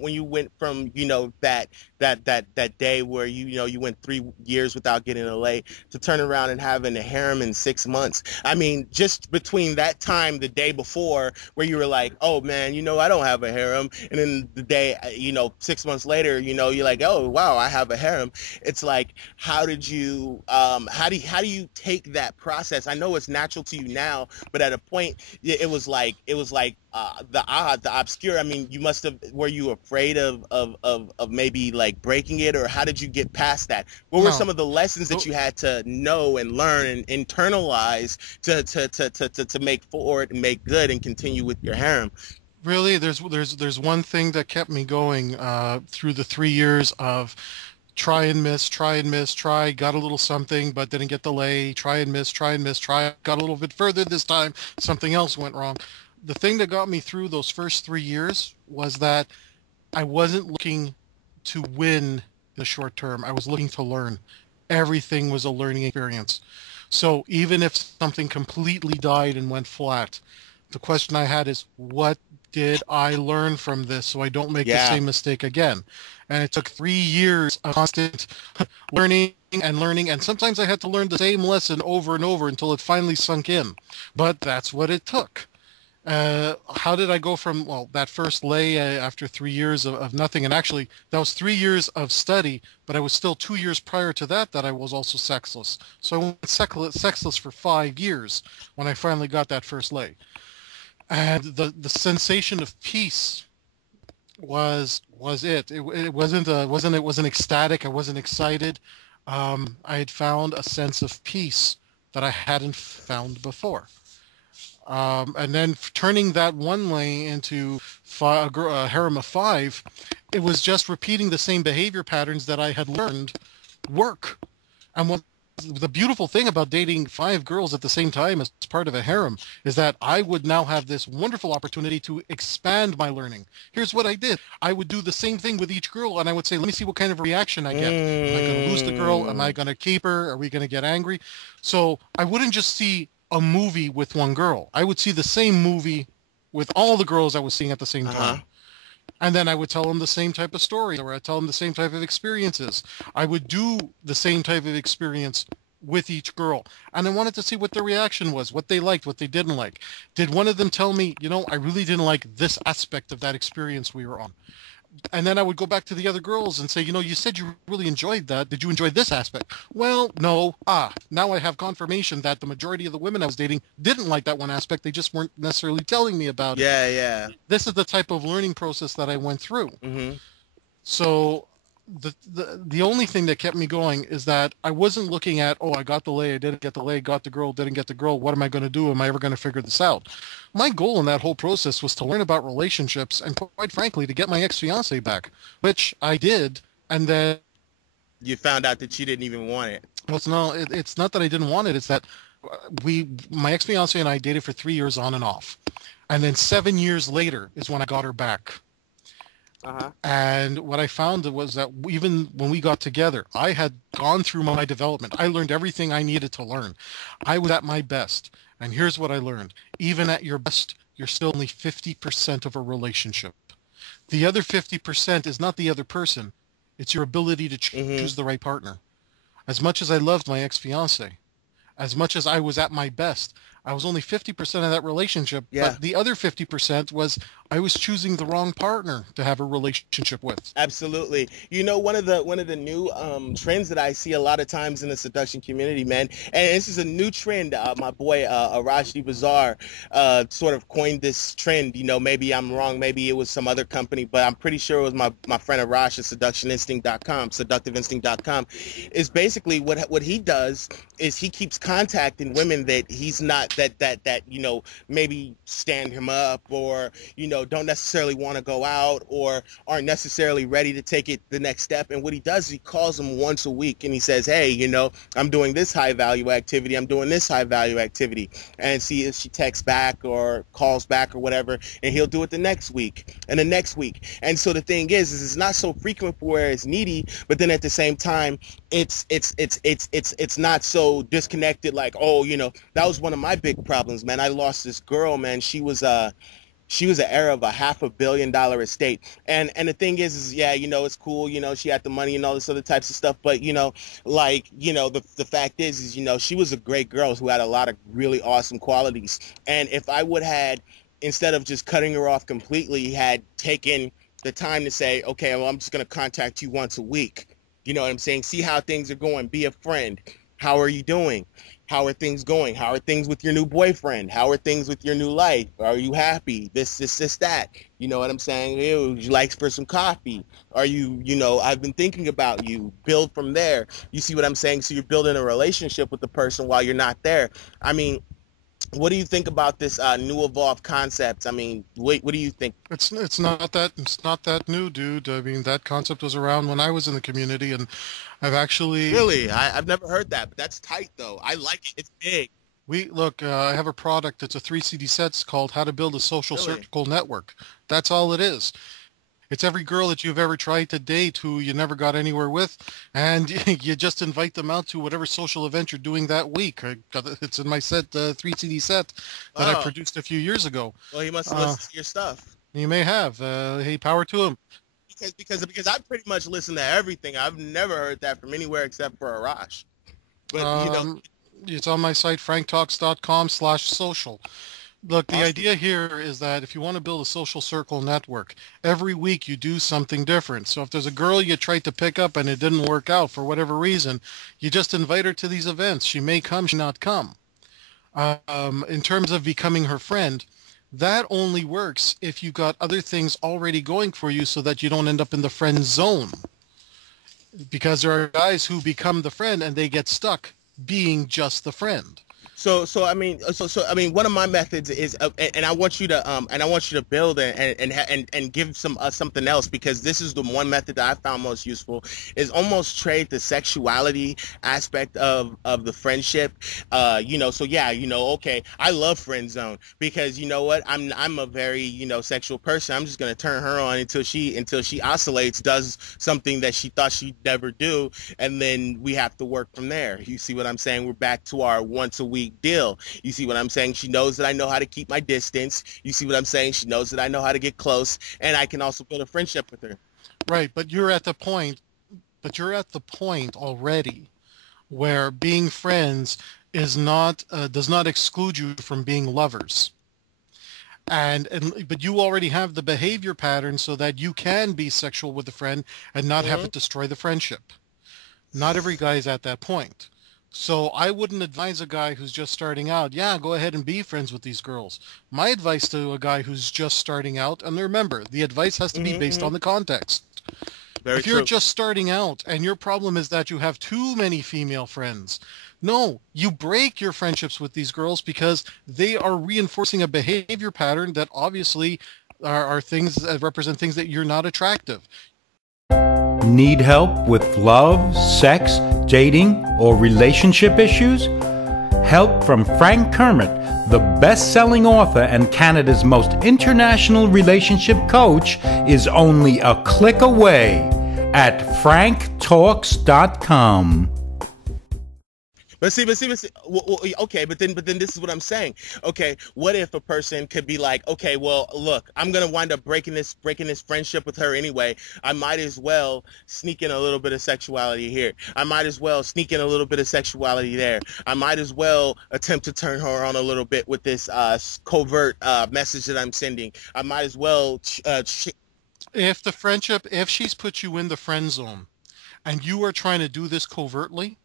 that day where you went 3 years without getting laid to turn around and having a harem in 6 months? I mean, just between that time, the day before, where you were like, oh man, I don't have a harem, and then the day, 6 months later, you're like, oh wow, I have a harem. It's like, how do you take that process? I know it's natural to you now, but at a point, it was like the obscure. I mean, were you afraid of maybe like breaking it, or how did you get past that? What were some of the lessons that you had to know and learn and internalize to make forward and make good and continue with your harem? Really, there's one thing that kept me going through the 3 years of try and miss, got a little something, but didn't get the lay, try and miss, got a little bit further this time, something else went wrong. The thing that got me through those first 3 years was that I wasn't looking to win the short term. I was looking to learn. Everything was a learning experience. So even if something completely died and went flat, the question I had is, what did I learn from this so I don't make the same mistake again? And it took 3 years of constant learning, and sometimes I had to learn the same lesson over and over until it finally sunk in. But that's what it took. How did I go from, that first lay after 3 years of nothing? And actually, that was 3 years of study, but I was still 2 years prior to that I was also sexless. So I went sexless for 5 years when I finally got that first lay. And the sensation of peace was it. It wasn't ecstatic. I wasn't excited. I had found a sense of peace that I hadn't found before. And then turning that one lay into a harem of 5, it was just repeating the same behavior patterns that I had learned work. And what the beautiful thing about dating 5 girls at the same time as part of a harem is that I would now have this wonderful opportunity to expand my learning. Here's what I did. I would do the same thing with each girl, and I would say, let me see what kind of reaction I get. Am I going to lose the girl? Am I going to keep her? Are we going to get angry? So I wouldn't just see a movie with one girl. I would see the same movie with all the girls I was seeing at the same time. And then I would tell them the same type of story, or I'd tell them the same type of experiences. I would do the same type of experience with each girl. And I wanted to see what their reaction was, what they liked, what they didn't like. Did one of them tell me, I really didn't like this aspect of that experience we were on? And then I would go back to the other girls and say, you said you really enjoyed that. Did you enjoy this aspect? Well, no. Now I have confirmation that the majority of the women I was dating didn't like that one aspect. They just weren't necessarily telling me about it. Yeah. This is the type of learning process that I went through. Mm-hmm. So the only thing that kept me going is that I wasn't looking at, I got the lay, I didn't get the lay, got the girl, didn't get the girl. What am I going to do? Am I ever going to figure this out? My goal in that whole process was to learn about relationships and, quite frankly, to get my ex-fiancée back, which I did. And then you found out that you didn't even want it. Well, it's not that I didn't want it. It's that my ex-fiancée and I dated for 3 years on and off. And then 7 years later is when I got her back. And what I found was that even when we got together, I had gone through my development. I learned everything I needed to learn. I was at my best. And here's what I learned. Even at your best, you're still only 50% of a relationship. The other 50% is not the other person. It's your ability to choose the right partner. As much as I loved my ex-fiancée, as much as I was at my best, I was only 50% of that relationship, but the other 50% was I was choosing the wrong partner to have a relationship with. Absolutely. One of the new trends that I see a lot of times in the seduction community, man, and this is a new trend. My boy Rajdi Bazaar sort of coined this trend. Maybe I'm wrong. Maybe it was some other company, but I'm pretty sure it was my friend Arash at seductiveinstinct.com, is basically what he does is he keeps contacting women that he's not that maybe stand him up, or don't necessarily want to go out, or aren't necessarily ready to take it the next step. And what he does is he calls them once a week and he says, hey, I'm doing this high value activity, I'm doing this high value activity, and see if she texts back or calls back or whatever, and he'll do it the next week and the next week. And so the thing is it's not so frequent for where it's needy, but then at the same time it's not so disconnected, like, that was one of my big problems, man. I lost this girl, man. She was an heir of a $500 million estate, and the thing is it's cool, she had the money and all this other types of stuff, but the fact is she was a great girl who had a lot of really awesome qualities. And if I would had, instead of just cutting her off completely, had taken the time to say, okay, well, I'm just going to contact you once a week, you know what I'm saying, see how things are going, be a friend, how are you doing, how are things going, how are things with your new boyfriend, how are things with your new life, are you happy, this, that, you know what I'm saying, would you like for some coffee, are you, I've been thinking about you, build from there, you see what I'm saying? So you're building a relationship with the person while you're not there. I mean, what do you think about this new evolved concept? I mean, what do you think? It's not that new, dude. I mean, that concept was around when I was in the community, and I've actually really I've never heard that, but that's tight though. I like it. It's big. I have a product. It's a 3 CD sets called How to Build a Social Circle Network. That's all it is. It's every girl that you've ever tried to date who you never got anywhere with, and you just invite them out to whatever social event you're doing that week. It's in my set, 3 CD set that I produced a few years ago. Well, he must have listened to your stuff. You may have. Hey, power to him. Because I pretty much listen to everything. I've never heard that from anywhere except for Arash. But it's on my site, franktalks.com/social. Look, the idea here is that if you want to build a social circle network, every week you do something different. So if there's a girl you tried to pick up and it didn't work out for whatever reason, you just invite her to these events. She may come, she may not come. In terms of becoming her friend, that only works if you got other things already going for you so that you don't end up in the friend zone. Because there are guys who become the friend and they get stuck being just the friend. So I mean, one of my methods is, and I want you to build and give something else, because this is the one method that I found most useful, is almost trade the sexuality aspect of the friendship. Okay, I love friend zone, because you know what, I'm a very sexual person. I'm just gonna turn her on until she oscillates, does something that she thought she'd never do, and then we have to work from there. You see what I'm saying? We're back to our once a week deal. You see what I'm saying? She knows that I know how to keep my distance. You see what I'm saying? She knows that I know how to get close, and I can also build a friendship with her. Right, but you're at the point already where being friends is not does not exclude you from being lovers. But you already have the behavior pattern so that you can be sexual with a friend and not have it destroy the friendship. Not every guy is at that point. So I wouldn't advise a guy who's just starting out, go ahead and be friends with these girls. My advice to a guy who's just starting out, and remember, the advice has to be based on the context. If you're just starting out and your problem is that you have too many female friends, no, you break your friendships with these girls because they are reinforcing a behavior pattern that obviously are things that represent things that you're not attractive. Need help with love, sex, dating, or relationship issues? Help from Frank Kermit, the best-selling author and Canada's most international relationship coach, is only a click away at franktalks.com. But see, okay, but then this is what I'm saying. Okay, what if a person could be like, okay, well, look, I'm gonna wind up breaking this friendship with her anyway. I might as well sneak in a little bit of sexuality here. I might as well sneak in a little bit of sexuality there. I might as well attempt to turn her on a little bit with this covert message that I'm sending. I might as well. If she's put you in the friend zone, and you are trying to do this covertly,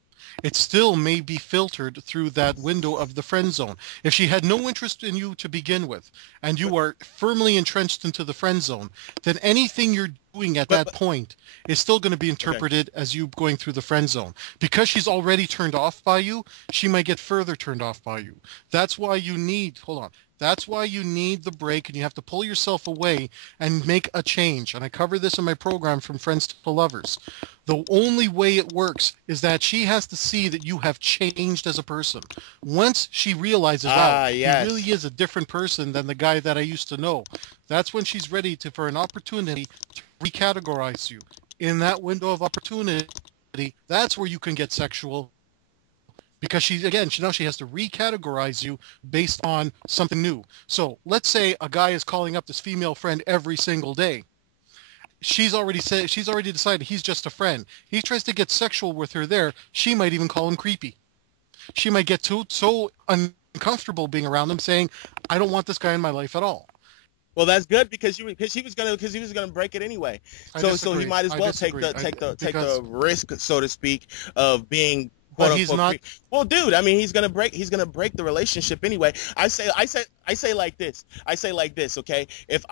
it still may be filtered through that window of the friend zone. If she had no interest in you to begin with, and you are firmly entrenched into the friend zone, then anything you're doing at that point is still going to be interpreted as you going through the friend zone. Because she's already turned off by you, she might get further turned off by you. That's why you need, hold on, that's why you need the break, and you have to pull yourself away and make a change. And I cover this in my program, From Friends to Lovers. The only way it works is that she has to see that you have changed as a person. Once she realizes, wow, he really is a different person than the guy that I used to know, that's when she's ready for an opportunity to recategorize you. In that window of opportunity, that's where you can get sexual. Because she now she has to recategorize you based on something new. So let's say a guy is calling up this female friend every single day. She's already decided he's just a friend. He tries to get sexual with her there. She might even call him creepy. She might get so uncomfortable being around him, saying, "I don't want this guy in my life at all." Well, that's good because he was gonna break it anyway. So he might as well take the risk, so to speak, of being. But he's not. Well, dude, I mean, he's gonna break the relationship anyway. I say like this. Okay, if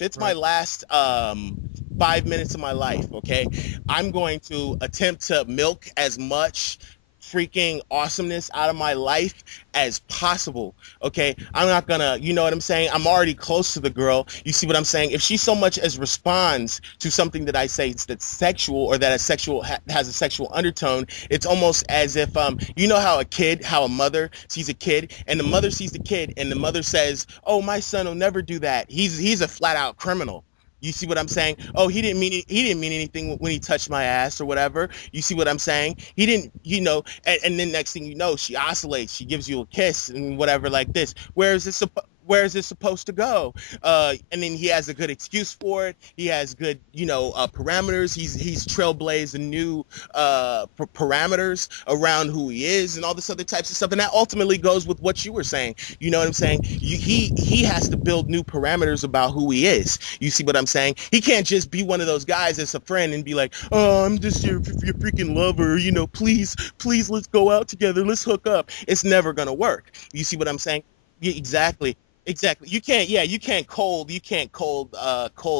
it's my last 5 minutes of my life, okay, I'm going to attempt to milk as much freaking awesomeness out of my life as possible. Okay, I'm not gonna, you know what I'm saying? I'm already close to the girl. You see what I'm saying? If she so much as responds to something that I say that's sexual, or that has a sexual undertone, it's almost as if you know how a mother sees a kid, and the mother sees the kid, and the mother says, "Oh, my son will never do that. He's a flat out criminal." You see what I'm saying? Oh, he didn't mean anything when he touched my ass or whatever. You see what I'm saying? He didn't, you know, and then next thing you know, she oscillates. She gives you a kiss and whatever like this. Where is this supposed to go? And then he has a good excuse for it. He has good, you know, parameters. He's trailblazed new parameters around who he is and all this other types of stuff. And that ultimately goes with what you were saying. You know what I'm saying? He has to build new parameters about who he is. You see what I'm saying? He can't just be one of those guys that's a friend and be like, "Oh, I'm just your freaking lover. You know, please, let's go out together. Let's hook up." It's never gonna work. You see what I'm saying? Yeah, exactly. Exactly. You can't cold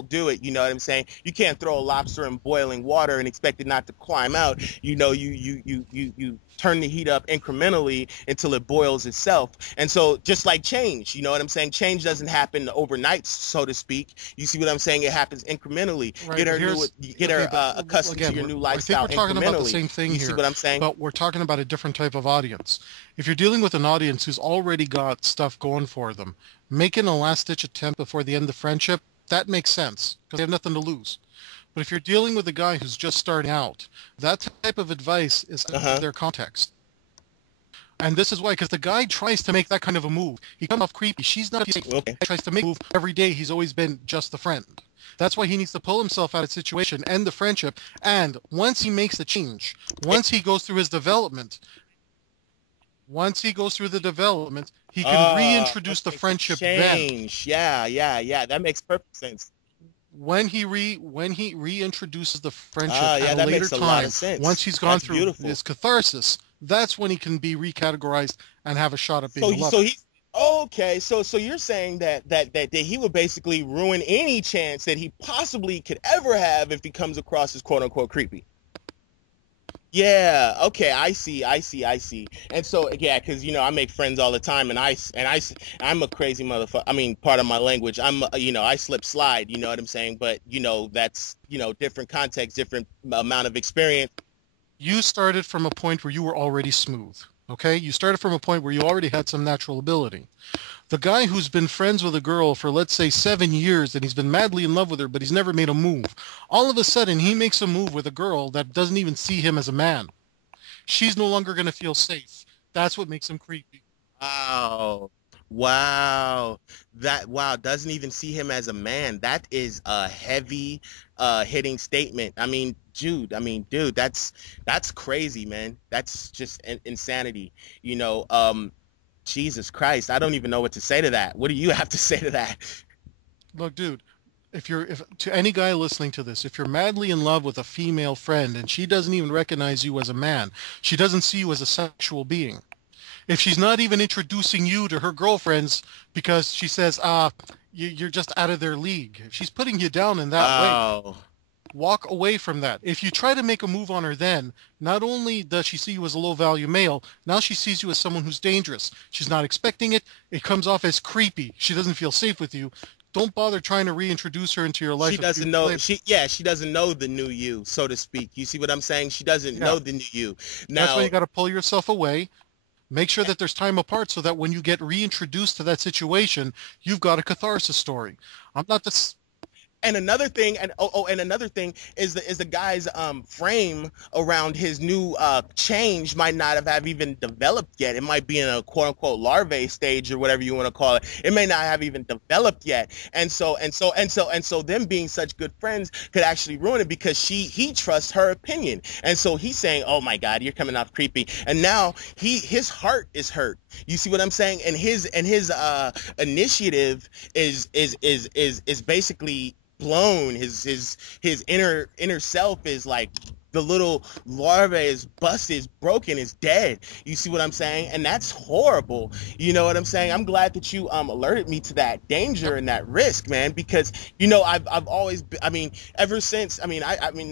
do it. You know what I'm saying? You can't throw a lobster in boiling water and expect it not to climb out. You know, you turn the heat up incrementally until it boils itself. And so just like change, you know what I'm saying? Change doesn't happen overnight, so to speak. You see what I'm saying? It happens incrementally. Right, get her accustomed to your new lifestyle. I think we're talking about the same thing here. You see what I'm saying? But we're talking about a different type of audience. If you're dealing with an audience who's already got stuff going for them, making a last-ditch attempt before the end of the friendship, that makes sense because they have nothing to lose. But if you're dealing with a guy who's just starting out, that type of advice is out of their context. And this is why, because the guy tries to make that kind of a move. He comes off creepy. She's not safe. Okay. He tries to make a move every day. He's always been just the friend. That's why he needs to pull himself out of the situation, end the friendship. And once he makes the change, once he goes through his development, he can reintroduce the friendship change. Then. Yeah. That makes perfect sense. When he reintroduces the friendship at a later time, a lot of sense. Once he's gone through his catharsis, that's when he can be recategorized and have a shot at being loved. So you're saying that he would basically ruin any chance that he possibly could ever have if he comes across as quote unquote creepy. Yeah. Okay. I see. And so, yeah, because, you know, I make friends all the time, and I'm a crazy motherfucker. I mean, part of my language. I slip slide. You know what I'm saying? But, you know, that's, you know, different context, different amount of experience. You started from a point where you were already smooth. Okay? You started from a point where you already had some natural ability. The guy who's been friends with a girl for, let's say, 7 years, and he's been madly in love with her, but he's never made a move. All of a sudden, he makes a move with a girl that doesn't even see him as a man. She's no longer going to feel safe. That's what makes him creepy. Wow. Doesn't even see him as a man. That is a heavy hitting statement. I mean, dude, that's crazy, man. That's just insanity. You know, Jesus Christ, I don't even know what to say to that. What do you have to say to that? Look, dude, if to any guy listening to this, if you're madly in love with a female friend and she doesn't even recognize you as a man, she doesn't see you as a sexual being, If she's not even introducing you to her girlfriends because she says, you're just out of their league. If she's putting you down in that way, walk away from that. If you try to make a move on her then, not only does she see you as a low-value male, now she sees you as someone who's dangerous. She's not expecting it. It comes off as creepy. She doesn't feel safe with you. Don't bother trying to reintroduce her into your life. She doesn't know. She doesn't know the new you, so to speak. You see what I'm saying? She doesn't know the new you. Now, that's why you got to pull yourself away. Make sure that there's time apart so that when you get reintroduced to that situation, you've got a catharsis story. I'm not this. And another thing, is the guy's frame around his new change might not have even developed yet. It might be in a quote unquote larvae stage or whatever you want to call it. It may not have even developed yet. And so them being such good friends could actually ruin it because he trusts her opinion. And so he's saying, "Oh my God, you're coming off creepy." And now his heart is hurt. You see what I'm saying? And his initiative is basically blown. His inner self is like, the little larva is busted, is broken, is dead. You see what I'm saying? And that's horrible. You know what I'm saying? I'm glad that you alerted me to that danger and that risk, man, because, you know, I've always been, I mean, ever since, I mean,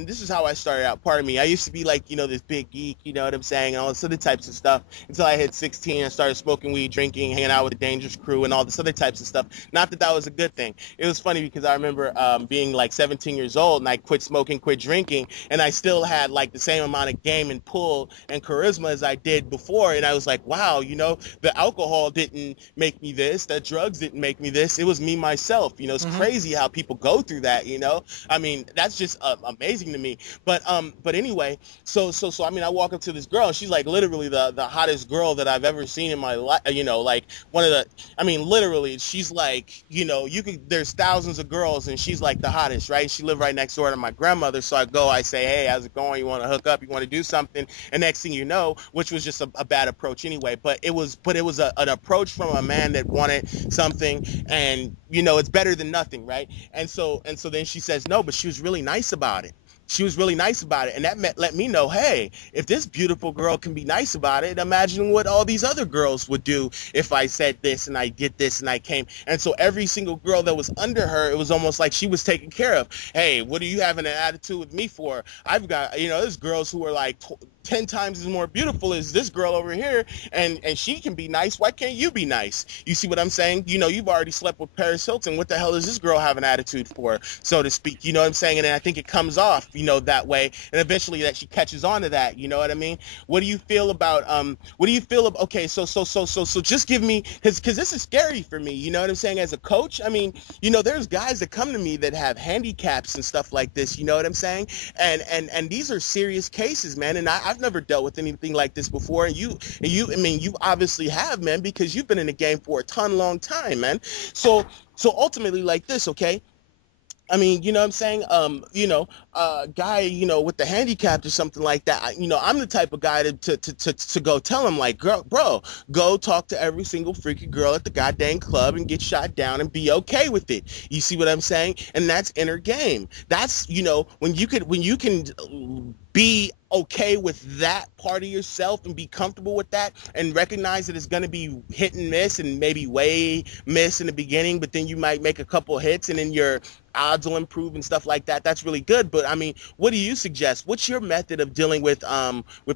this is how I started out. Pardon me. I used to be like, you know, this big geek, you know what I'm saying? And all this other types of stuff until I hit 16 and started smoking weed, drinking, hanging out with the dangerous crew and all this other types of stuff. Not that that was a good thing. It was funny because I remember being like 17 years old and I quit smoking, quit drinking, and I still had like the same amount of game and pull and charisma as I did before. And I was like, wow, you know, the alcohol didn't make me this, the drugs didn't make me this. It was me myself. You know, it's crazy how people go through that, you know? I mean, that's just amazing to me. But anyway, so I mean, I walk up to this girl and she's like literally the hottest girl that I've ever seen in my life, you know, like one of the, I mean, literally she's like, you know, there's thousands of girls and she's like the hottest, right? She lived right next door to my grandmother. So I say, hey, how's it going? You want to hook up? You want to do something? And next thing you know, which was just a bad approach anyway, but it was an approach from a man that wanted something, and you know, it's better than nothing, right? And so then she says no, but she was really nice about it. She was really nice about it, and that let me know, hey, if this beautiful girl can be nice about it, imagine what all these other girls would do if I said this and I did this and I came. And so every single girl that was under her, it was almost like she was taken care of. Hey, what are you having an attitude with me for? I've got, you know, there's girls who are like 10 times as more beautiful as this girl over here, and she can be nice. Why can't you be nice? You see what I'm saying? You know, you've already slept with Paris Hilton. What the hell does this girl have an attitude for, so to speak? You know what I'm saying? And I think it comes off, you know, that way, and eventually that she catches on to that. You know what I mean? What do you feel about okay, so just give me, because this is scary for me, you know what I'm saying, as a coach. I mean, you know, there's guys that come to me that have handicaps and stuff like this, you know what I'm saying, and these are serious cases, man, and I've never dealt with anything like this before, and you I mean, you obviously have, man, because you've been in the game for a long time, man. So ultimately, like this, okay, I mean, you know what I'm saying? You know, guy, you know, with the handicap or something like that, you know, I'm the type of guy to go tell him, like, bro, go talk to every single freaky girl at the goddamn club and get shot down and be okay with it. You see what I'm saying? And that's inner game. That's, you know, when you can be okay with that part of yourself and be comfortable with that and recognize that it's going to be hit and miss and maybe way miss in the beginning, but then you might make a couple hits and then your odds will improve and stuff like that. That's really good. But I mean, what do you suggest? What's your method of dealing with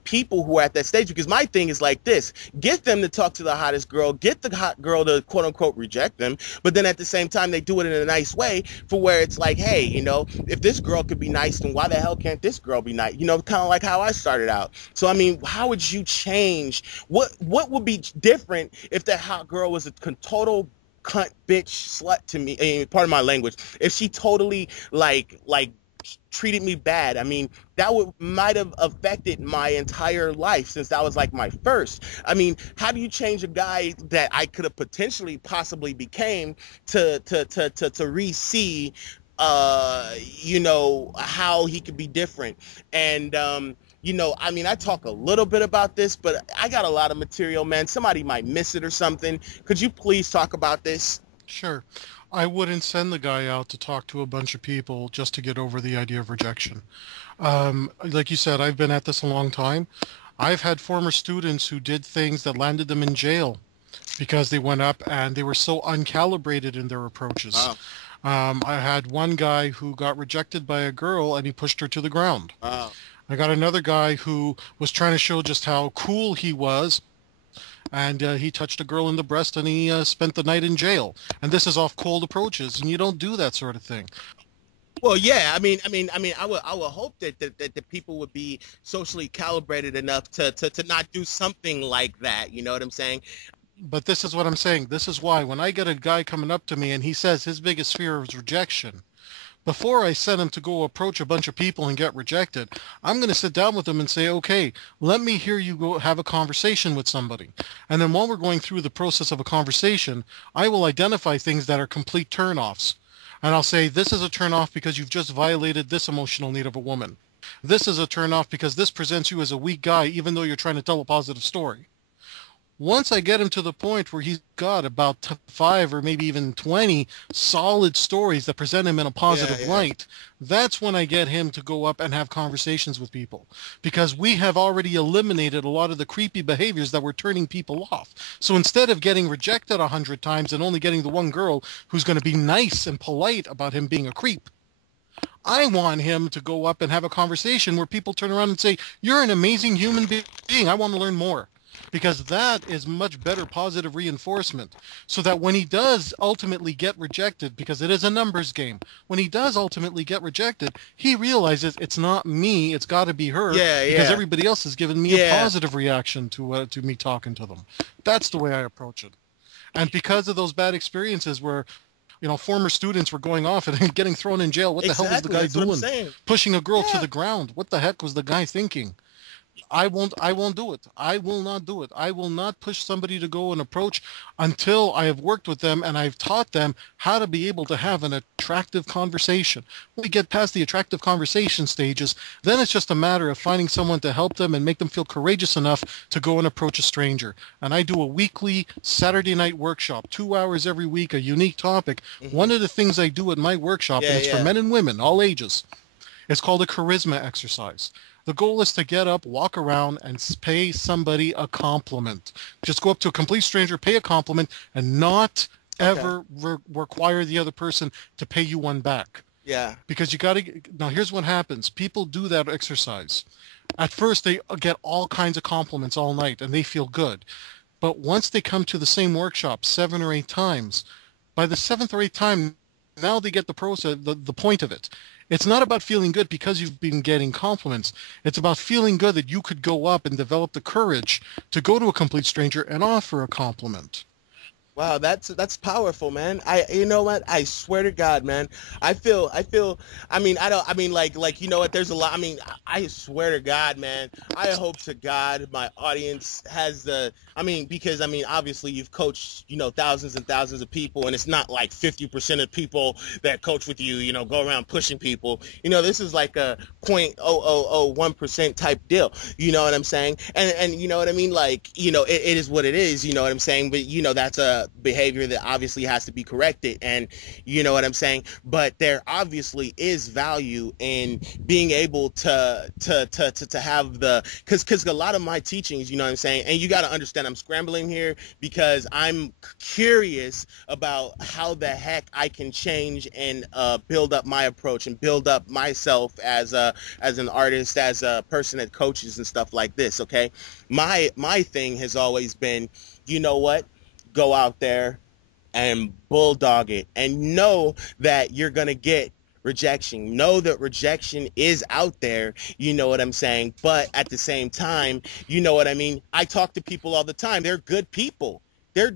people who are at that stage? Because my thing is like this: get them to talk to the hottest girl, get the hot girl to quote unquote reject them, but then at the same time they do it in a nice way, for where it's like, hey, you know, if this girl could be nice, then why the hell can't this girl be nice? You know, kind of like how I started out. So I mean, how would you change? What would be different if that hot girl was a total cunt, bitch, slut to me? Pardon my language. If she totally like treated me bad, I mean, that might have affected my entire life, since that was like my first. I mean, how do you change a guy that I could have potentially possibly became to re-see you know, how he could be different? And you know, I mean, I talk a little bit about this, but I got a lot of material, man. Somebody might miss it or something. Could you please talk about this? Sure. I wouldn't send the guy out to talk to a bunch of people just to get over the idea of rejection. Like you said, I've been at this a long time. I've had former students who did things that landed them in jail because they went up and they were so uncalibrated in their approaches. Wow. I had one guy who got rejected by a girl and he pushed her to the ground. Wow. I got another guy who was trying to show just how cool he was, and he touched a girl in the breast and he spent the night in jail. And this is off cold approaches, and you don't do that sort of thing. Well, yeah. I mean, I would hope that the people would be socially calibrated enough to not do something like that. You know what I'm saying? But this is what I'm saying. This is why when I get a guy coming up to me and he says his biggest fear is rejection, before I send him to go approach a bunch of people and get rejected, I'm going to sit down with him and say, okay, let me hear you go have a conversation with somebody. And then while we're going through the process of a conversation, I will identify things that are complete turnoffs. And I'll say, this is a turnoff because you've just violated this emotional need of a woman. This is a turnoff because this presents you as a weak guy, even though you're trying to tell a positive story. Once I get him to the point where he's got about 5 or maybe even 20 solid stories that present him in a positive light, that's when I get him to go up and have conversations with people. Because we have already eliminated a lot of the creepy behaviors that were turning people off. So instead of getting rejected 100 times and only getting the one girl who's going to be nice and polite about him being a creep, I want him to go up and have a conversation where people turn around and say, you're an amazing human being. I want to learn more. Because that is much better positive reinforcement, so that when he does ultimately get rejected, because it is a numbers game, when he does ultimately get rejected, he realizes it's not me, it's got to be her, because everybody else has given me a positive reaction to me talking to them. That's the way I approach it. And because of those bad experiences where, you know, former students were going off and getting thrown in jail, what the hell was the guy doing? Pushing a girl to the ground. What the heck was the guy thinking? I won't do it. I will not do it. I will not push somebody to go and approach until I have worked with them and I've taught them how to be able to have an attractive conversation. When we get past the attractive conversation stages, then it's just a matter of finding someone to help them and make them feel courageous enough to go and approach a stranger. And I do a weekly Saturday night workshop, 2 hours every week, a unique topic. One of the things I do at my workshop, and it's for men and women, all ages, it's called a charisma exercise. The goal is to get up, walk around, and pay somebody a compliment. Just go up to a complete stranger, pay a compliment, and not ever require the other person to pay you one back. Yeah. Because you got to... Now, here's what happens. People do that exercise. At first, they get all kinds of compliments all night, and they feel good. But once they come to the same workshop 7 or 8 times, by the 7th or 8th time, now they get the process, the point of it. It's not about feeling good because you've been getting compliments. It's about feeling good that you could go up and develop the courage to go to a complete stranger and offer a compliment. Wow, that's powerful, man. You know what? I swear to God, man. I feel, like, you know what? There's a lot. I mean, I swear to God, man. I hope to God my audience has because obviously you've coached, you know, thousands and thousands of people, and it's not like 50% of people that coach with you, you know, go around pushing people. You know, this is like a 0.0001% type deal. You know what I'm saying? And you know what I mean? Like, you know, it is what it is. You know what I'm saying? But, you know, that's a behavior that obviously has to be corrected, and you know what I'm saying, but there obviously is value in being able to have because a lot of my teachings, you know what I'm saying, and you got to understand I'm scrambling here because I'm curious about how the heck I can change and build up my approach and build up myself as an artist, as a person that coaches and stuff like this. Okay, my thing has always been, you know what, go out there and bulldog it and know that you're going to get rejection. Know that rejection is out there, you know what I'm saying? But at the same time, you know what I mean? I talk to people all the time. They're good people. They're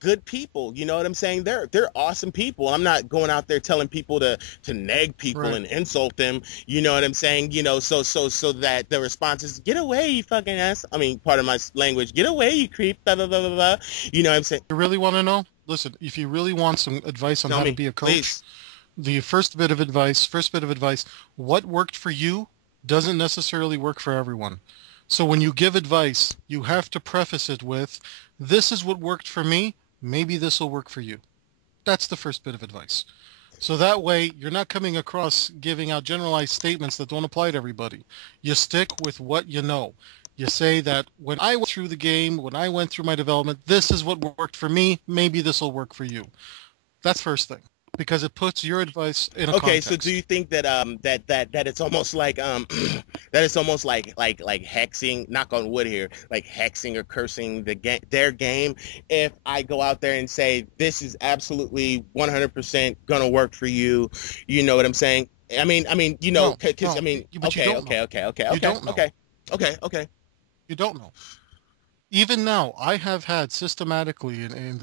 good people, you know what I'm saying? They're awesome people. I'm not going out there telling people to nag people and insult them, you know what I'm saying? You know, so that the response is, get away, you fucking ass. I mean, part of my language, get away, you creep, blah, blah, blah, blah, blah. You know what I'm saying? You really want to know? Listen, if you really want some advice on how to be a coach, please. The first bit of advice, what worked for you doesn't necessarily work for everyone. So when you give advice, you have to preface it with, this is what worked for me, maybe this will work for you. That's the first bit of advice. So that way, you're not coming across giving out generalized statements that don't apply to everybody. You stick with what you know. You say that when I went through the game, when I went through my development, this is what worked for me. Maybe this will work for you. That's first thing, because it puts your advice in a Okay, context. so do you think that that it's almost like that it's almost like hexing, knock on wood here, like hexing or cursing their game if I go out there and say this is absolutely 100% gonna work for you, you know what I'm saying? I mean, you know, No, because no, I mean, but you don't know. You don't know. okay. You don't know. Even now, I have had systematically in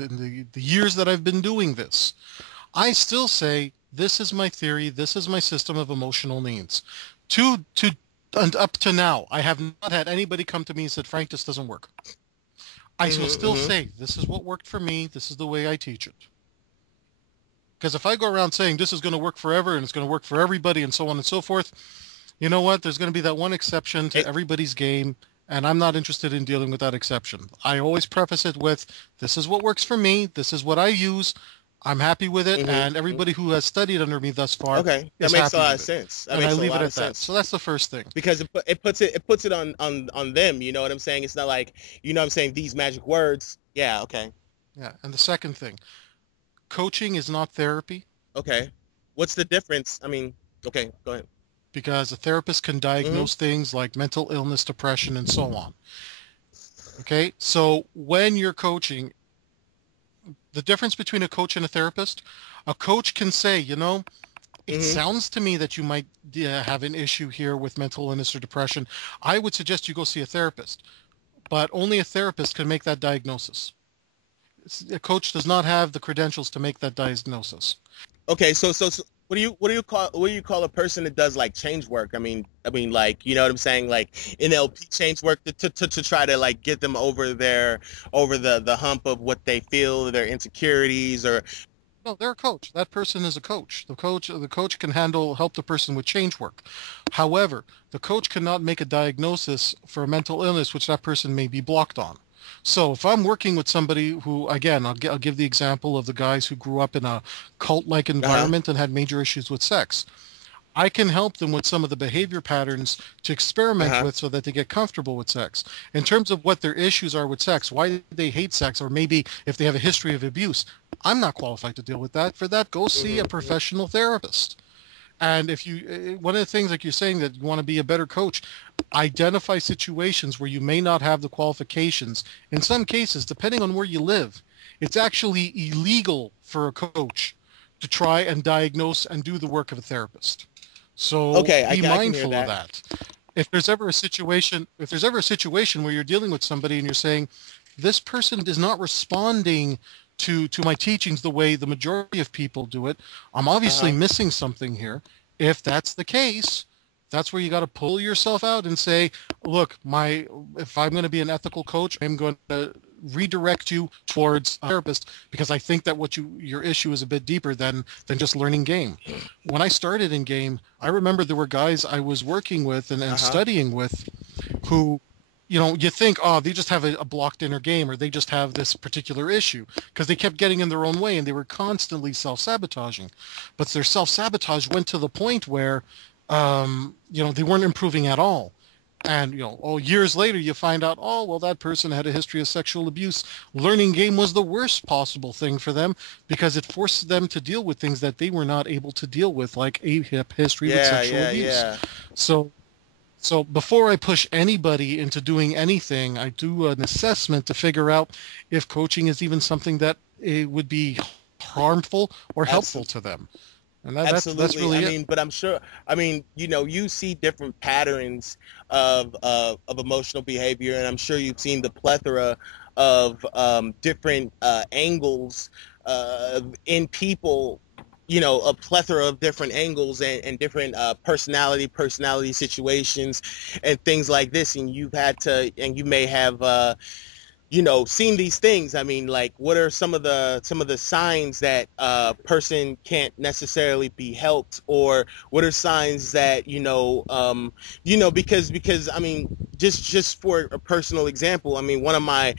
the years that I've been doing this, I still say, this is my theory, this is my system of emotional needs. And up to now, I have not had anybody come to me and said, Frank, this doesn't work. I will still say, this is what worked for me, this is the way I teach it. Because if I go around saying this is going to work forever and it's going to work for everybody and so on and so forth, you know what? There's going to be that one exception to everybody's game, and I'm not interested in dealing with that exception. I always preface it with, this is what works for me, this is what I use, I'm happy with it, and everybody who has studied under me thus far that is makes happy a lot with of sense. and I leave it at that. So that's the first thing. Because it puts it on them, you know what I'm saying? It's not like, you know what I'm saying, these magic words. Yeah, okay. Yeah, and the second thing, coaching is not therapy. Okay. What's the difference? I mean, okay, go ahead. Because a therapist can diagnose things like mental illness, depression, and so on. Okay, so when you're coaching, the difference between a coach and a coach can say, you know, it sounds to me that you might have an issue here with mental illness or depression. I would suggest you go see a therapist, but only a therapist can make that diagnosis. A coach does not have the credentials to make that diagnosis. Okay, so what do you call a person that does like change work? I mean like, you know what I'm saying, like NLP change work to try to like get them over the hump of what they feel, their insecurities, or no, they're a coach. That person is a coach. The coach can help the person with change work. However, the coach cannot make a diagnosis for a mental illness which that person may be blocked on. So if I'm working with somebody who, again, I'll give the example of the guys who grew up in a cult-like environment and had major issues with sex. I can help them with some of the behavior patterns to experiment with so that they get comfortable with sex. In terms of what their issues are with sex, why they hate sex, or maybe if they have a history of abuse, I'm not qualified to deal with that. For that, go see a professional therapist. And if you, one of the things like you're saying that you want to be a better coach, identify situations where you may not have the qualifications. In some cases, depending on where you live, it's actually illegal for a coach to try and diagnose and do the work of a therapist. So be mindful of that. If there's ever a situation where you're dealing with somebody and you're saying, this person is not responding to my teachings the way the majority of people do it, I'm obviously missing something here. If that's the case, that's where you got to pull yourself out and say, look, if I'm going to be an ethical coach, I'm going to redirect you towards a therapist because I think that your issue is a bit deeper than just learning game. When I started in game, I remember there were guys I was working with and studying with who, you know, you think, oh, they just have a blocked inner game, or they just have this particular issue, because they kept getting in their own way and they were constantly self-sabotaging. But their self-sabotage went to the point where, you know, they weren't improving at all. And, you know, years later you find out, oh, well, that person had a history of sexual abuse. Learning game was the worst possible thing for them because it forced them to deal with things that they were not able to deal with, like a history with sexual abuse. So before I push anybody into doing anything, I do an assessment to figure out if coaching is even something that it would be harmful or helpful to them. And that's really it. I mean, but I'm sure, I mean, you know, you see different patterns of emotional behavior, and I'm sure you've seen the plethora of different angles in people, you know, a plethora of different angles and different personality situations and things like this. And you may have, you know, seen these things. I mean, like, what are some of the signs that a person can't necessarily be helped, or what are signs that, because I mean, just for a personal example, I mean, one of my,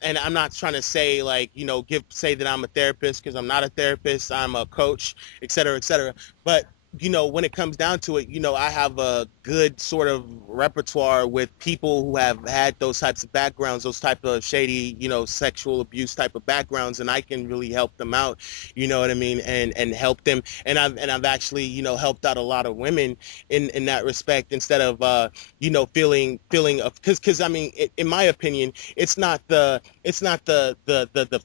and I'm not trying to say like, you know, say that I'm a therapist, because I'm not a therapist, I'm a coach, et cetera, but when it comes down to it, I have a good sort of repertoire with people who have had those types of backgrounds, those type of shady, sexual abuse type of backgrounds, and I can really help them out, you know what I mean, and help them. And I've actually, helped out a lot of women in that respect, instead of, feeling of, because I mean, in my opinion, it's not the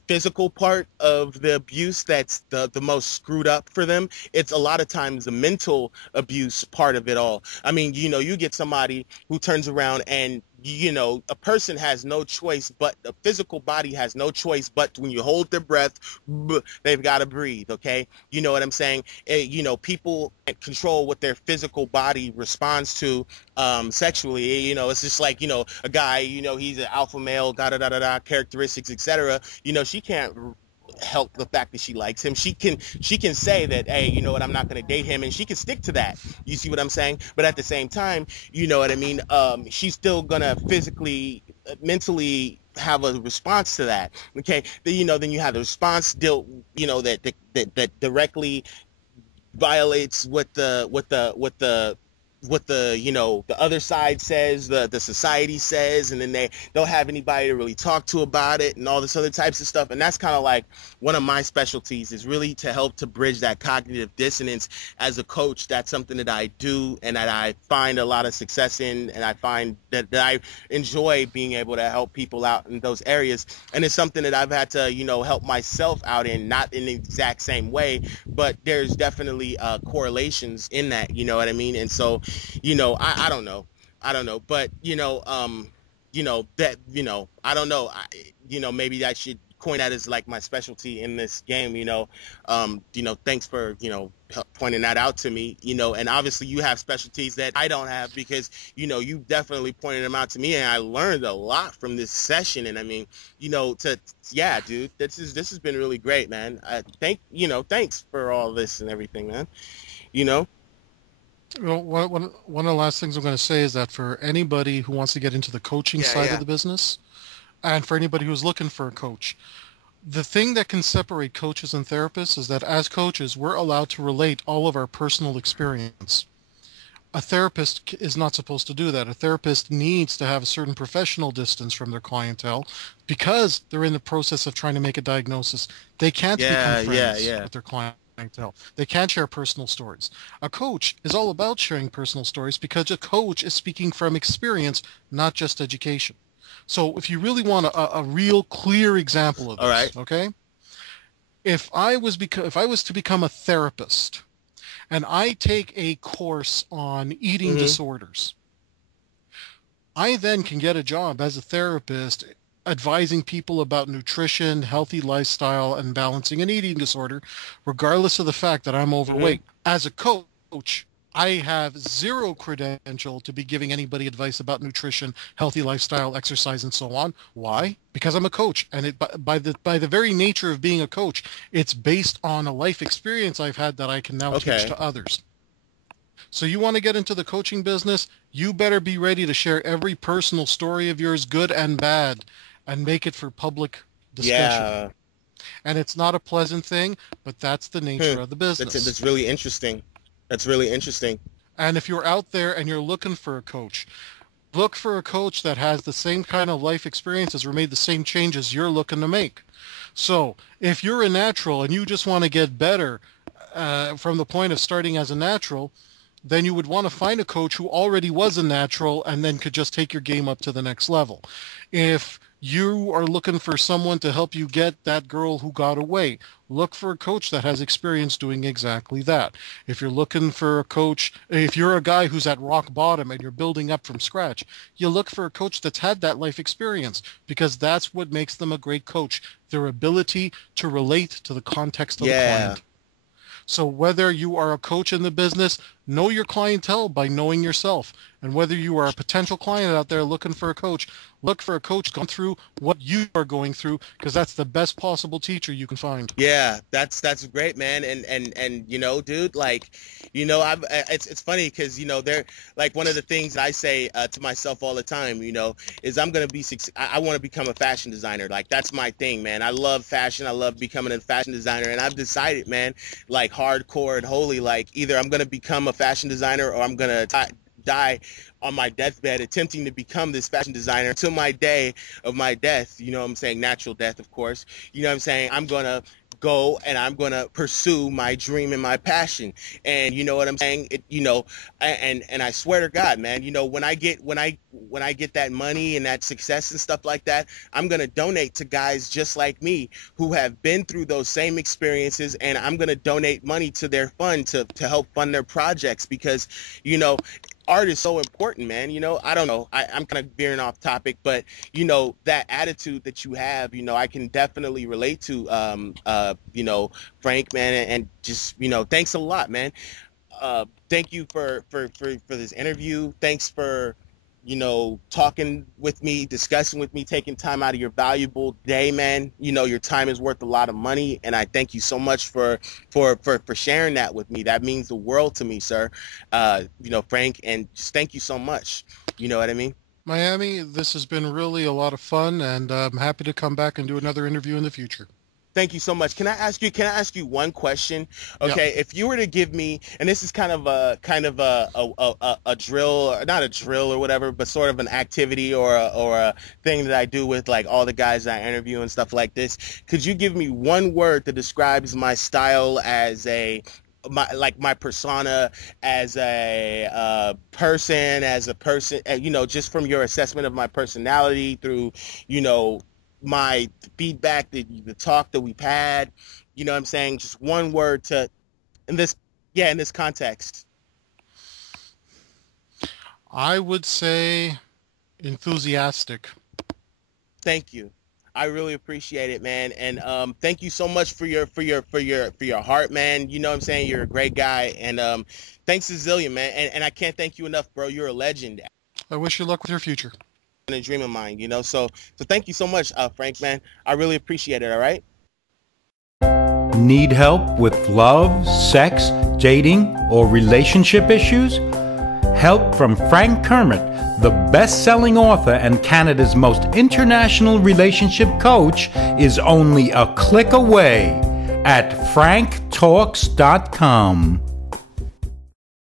physical part of the abuse that's the most screwed up for them. It's a lot of times the mental abuse part of it all. I mean, you get somebody who turns around and a person has no choice, but the physical body has no choice but when you hold their breath, they've got to breathe. Okay. You know what I'm saying? People control what their physical body responds to sexually. It's just like, a guy, he's an alpha male, characteristics, etc. She can't help the fact that she likes him. She can say that, hey, you know what, I'm not going to date him, and she can stick to that. You see what I'm saying? But at the same time, you know what I mean, she's still going to physically, mentally have a response to that. Okay, then you have the response that directly violates what the other side says, the society says, and then they don't have anybody to really talk to about it and all this other types of stuff. And that's kind of like one of my specialties, is really to help to bridge that cognitive dissonance. As a coach, that's something that I do and that I find a lot of success in, and I find that I enjoy being able to help people out in those areas. And it's something that I've had to, help myself out in, not in the exact same way, but there's definitely correlations in that, you know what I mean? And so, I don't know, but I don't know, maybe I should coin that as like my specialty in this game. Thanks for pointing that out to me. And obviously you have specialties that I don't have, because you definitely pointed them out to me, and I learned a lot from this session. And I mean, dude, this has been really great, man. Thanks for all this and everything, man. Well, one of the last things I'm going to say is that for anybody who wants to get into the coaching side of the business, and for anybody who's looking for a coach, the thing that can separate coaches and therapists is that as coaches, we're allowed to relate all of our personal experience. A therapist is not supposed to do that. A therapist needs to have a certain professional distance from their clientele, because they're in the process of trying to make a diagnosis. They can't become friends with their client. They can't share personal stories. A coach is all about sharing personal stories, because a coach is speaking from experience, not just education. So if you really want a real clear example of this, right. Okay? If I was to become a therapist, and I take a course on eating disorders, I then can get a job as a therapist advising people about nutrition, healthy lifestyle, and balancing an eating disorder, regardless of the fact that I'm overweight. As a coach, I have zero credential to be giving anybody advice about nutrition, healthy lifestyle, exercise, and so on. Why? Because I'm a coach, and by the very nature of being a coach, it's based on a life experience I've had that I can now teach to others. So you want to get into the coaching business, you better be ready to share every personal story of yours, good and bad, and make it for public discussion. Yeah. And it's not a pleasant thing, but that's the nature of the business. That's really interesting. That's really interesting. And if you're out there and you're looking for a coach, look for a coach that has the same kind of life experiences or made the same changes you're looking to make. So if you're a natural and you just want to get better from the point of starting as a natural, then you would want to find a coach who already was a natural and then could just take your game up to the next level. If you are looking for someone to help you get that girl who got away, look for a coach that has experience doing exactly that. If you're looking for a coach, if you're a guy who's at rock bottom and you're building up from scratch, you look for a coach that's had that life experience, because that's what makes them a great coach, their ability to relate to the context of the client. So whether you are a coach in the business, Know your clientele by knowing yourself. And whether you are a potential client out there looking for a coach, look for a coach going through what you are going through, because that's the best possible teacher you can find. Yeah, that's great, man. And you know, dude, like, you know, it's funny because, you know, they're like, one of the things I say to myself all the time, you know, is I want to become a fashion designer. Like, that's my thing, man. I love fashion. I love becoming a fashion designer, and I've decided, man, like hardcore and holy, like either I'm going to become a fashion designer or I'm going to die on my deathbed attempting to become this fashion designer till my day of my death. You know what I'm saying? Natural death, of course. You know what I'm saying? I'm going to go and I'm going to pursue my dream and my passion. And you know what I'm saying? You know, and I swear to God, man, you know, when I get that money and that success and stuff like that, I'm going to donate to guys just like me who have been through those same experiences, and I'm going to donate money to their fund to help fund their projects, because, you know, art is so important, man. You know, I don't know, I'm kind of veering off topic, but, you know, that attitude that you have, you know, I can definitely relate to, you know, Frank, man, and just, you know, thanks a lot, man. Thank you for this interview. Thanks for, you know, talking with me, discussing with me, taking time out of your valuable day, man. You know, your time is worth a lot of money, and I thank you so much for sharing that with me. That means the world to me, sir. You know, Frank, and just thank you so much. You know what I mean? Miami, this has been really a lot of fun, and I'm happy to come back and do another interview in the future. Thank you so much. Can I ask you one question? Okay, yeah. If you were to give me, and this is kind of a drill, not a drill or whatever, but sort of an activity or a thing that I do with like all the guys that I interview and stuff like this. Could you give me one word that describes my style as my persona, as a person, you know, just from your assessment of my personality through, you know, my feedback, the talk that we've had, you know what I'm saying? Just one word in this context. I would say enthusiastic. Thank you. I really appreciate it, man. And thank you so much for your heart, man. You know what I'm saying? You're a great guy. And thanks a zillion, man. And I can't thank you enough, bro. You're a legend. I wish you luck with your future. A dream of mine, you know, so thank you so much, Frank, man. I really appreciate it. All right. Need help with love, sex, dating, or relationship issues? Help from Frank Kermit, the best-selling author and Canada's most international relationship coach, is only a click away at franktalks.com.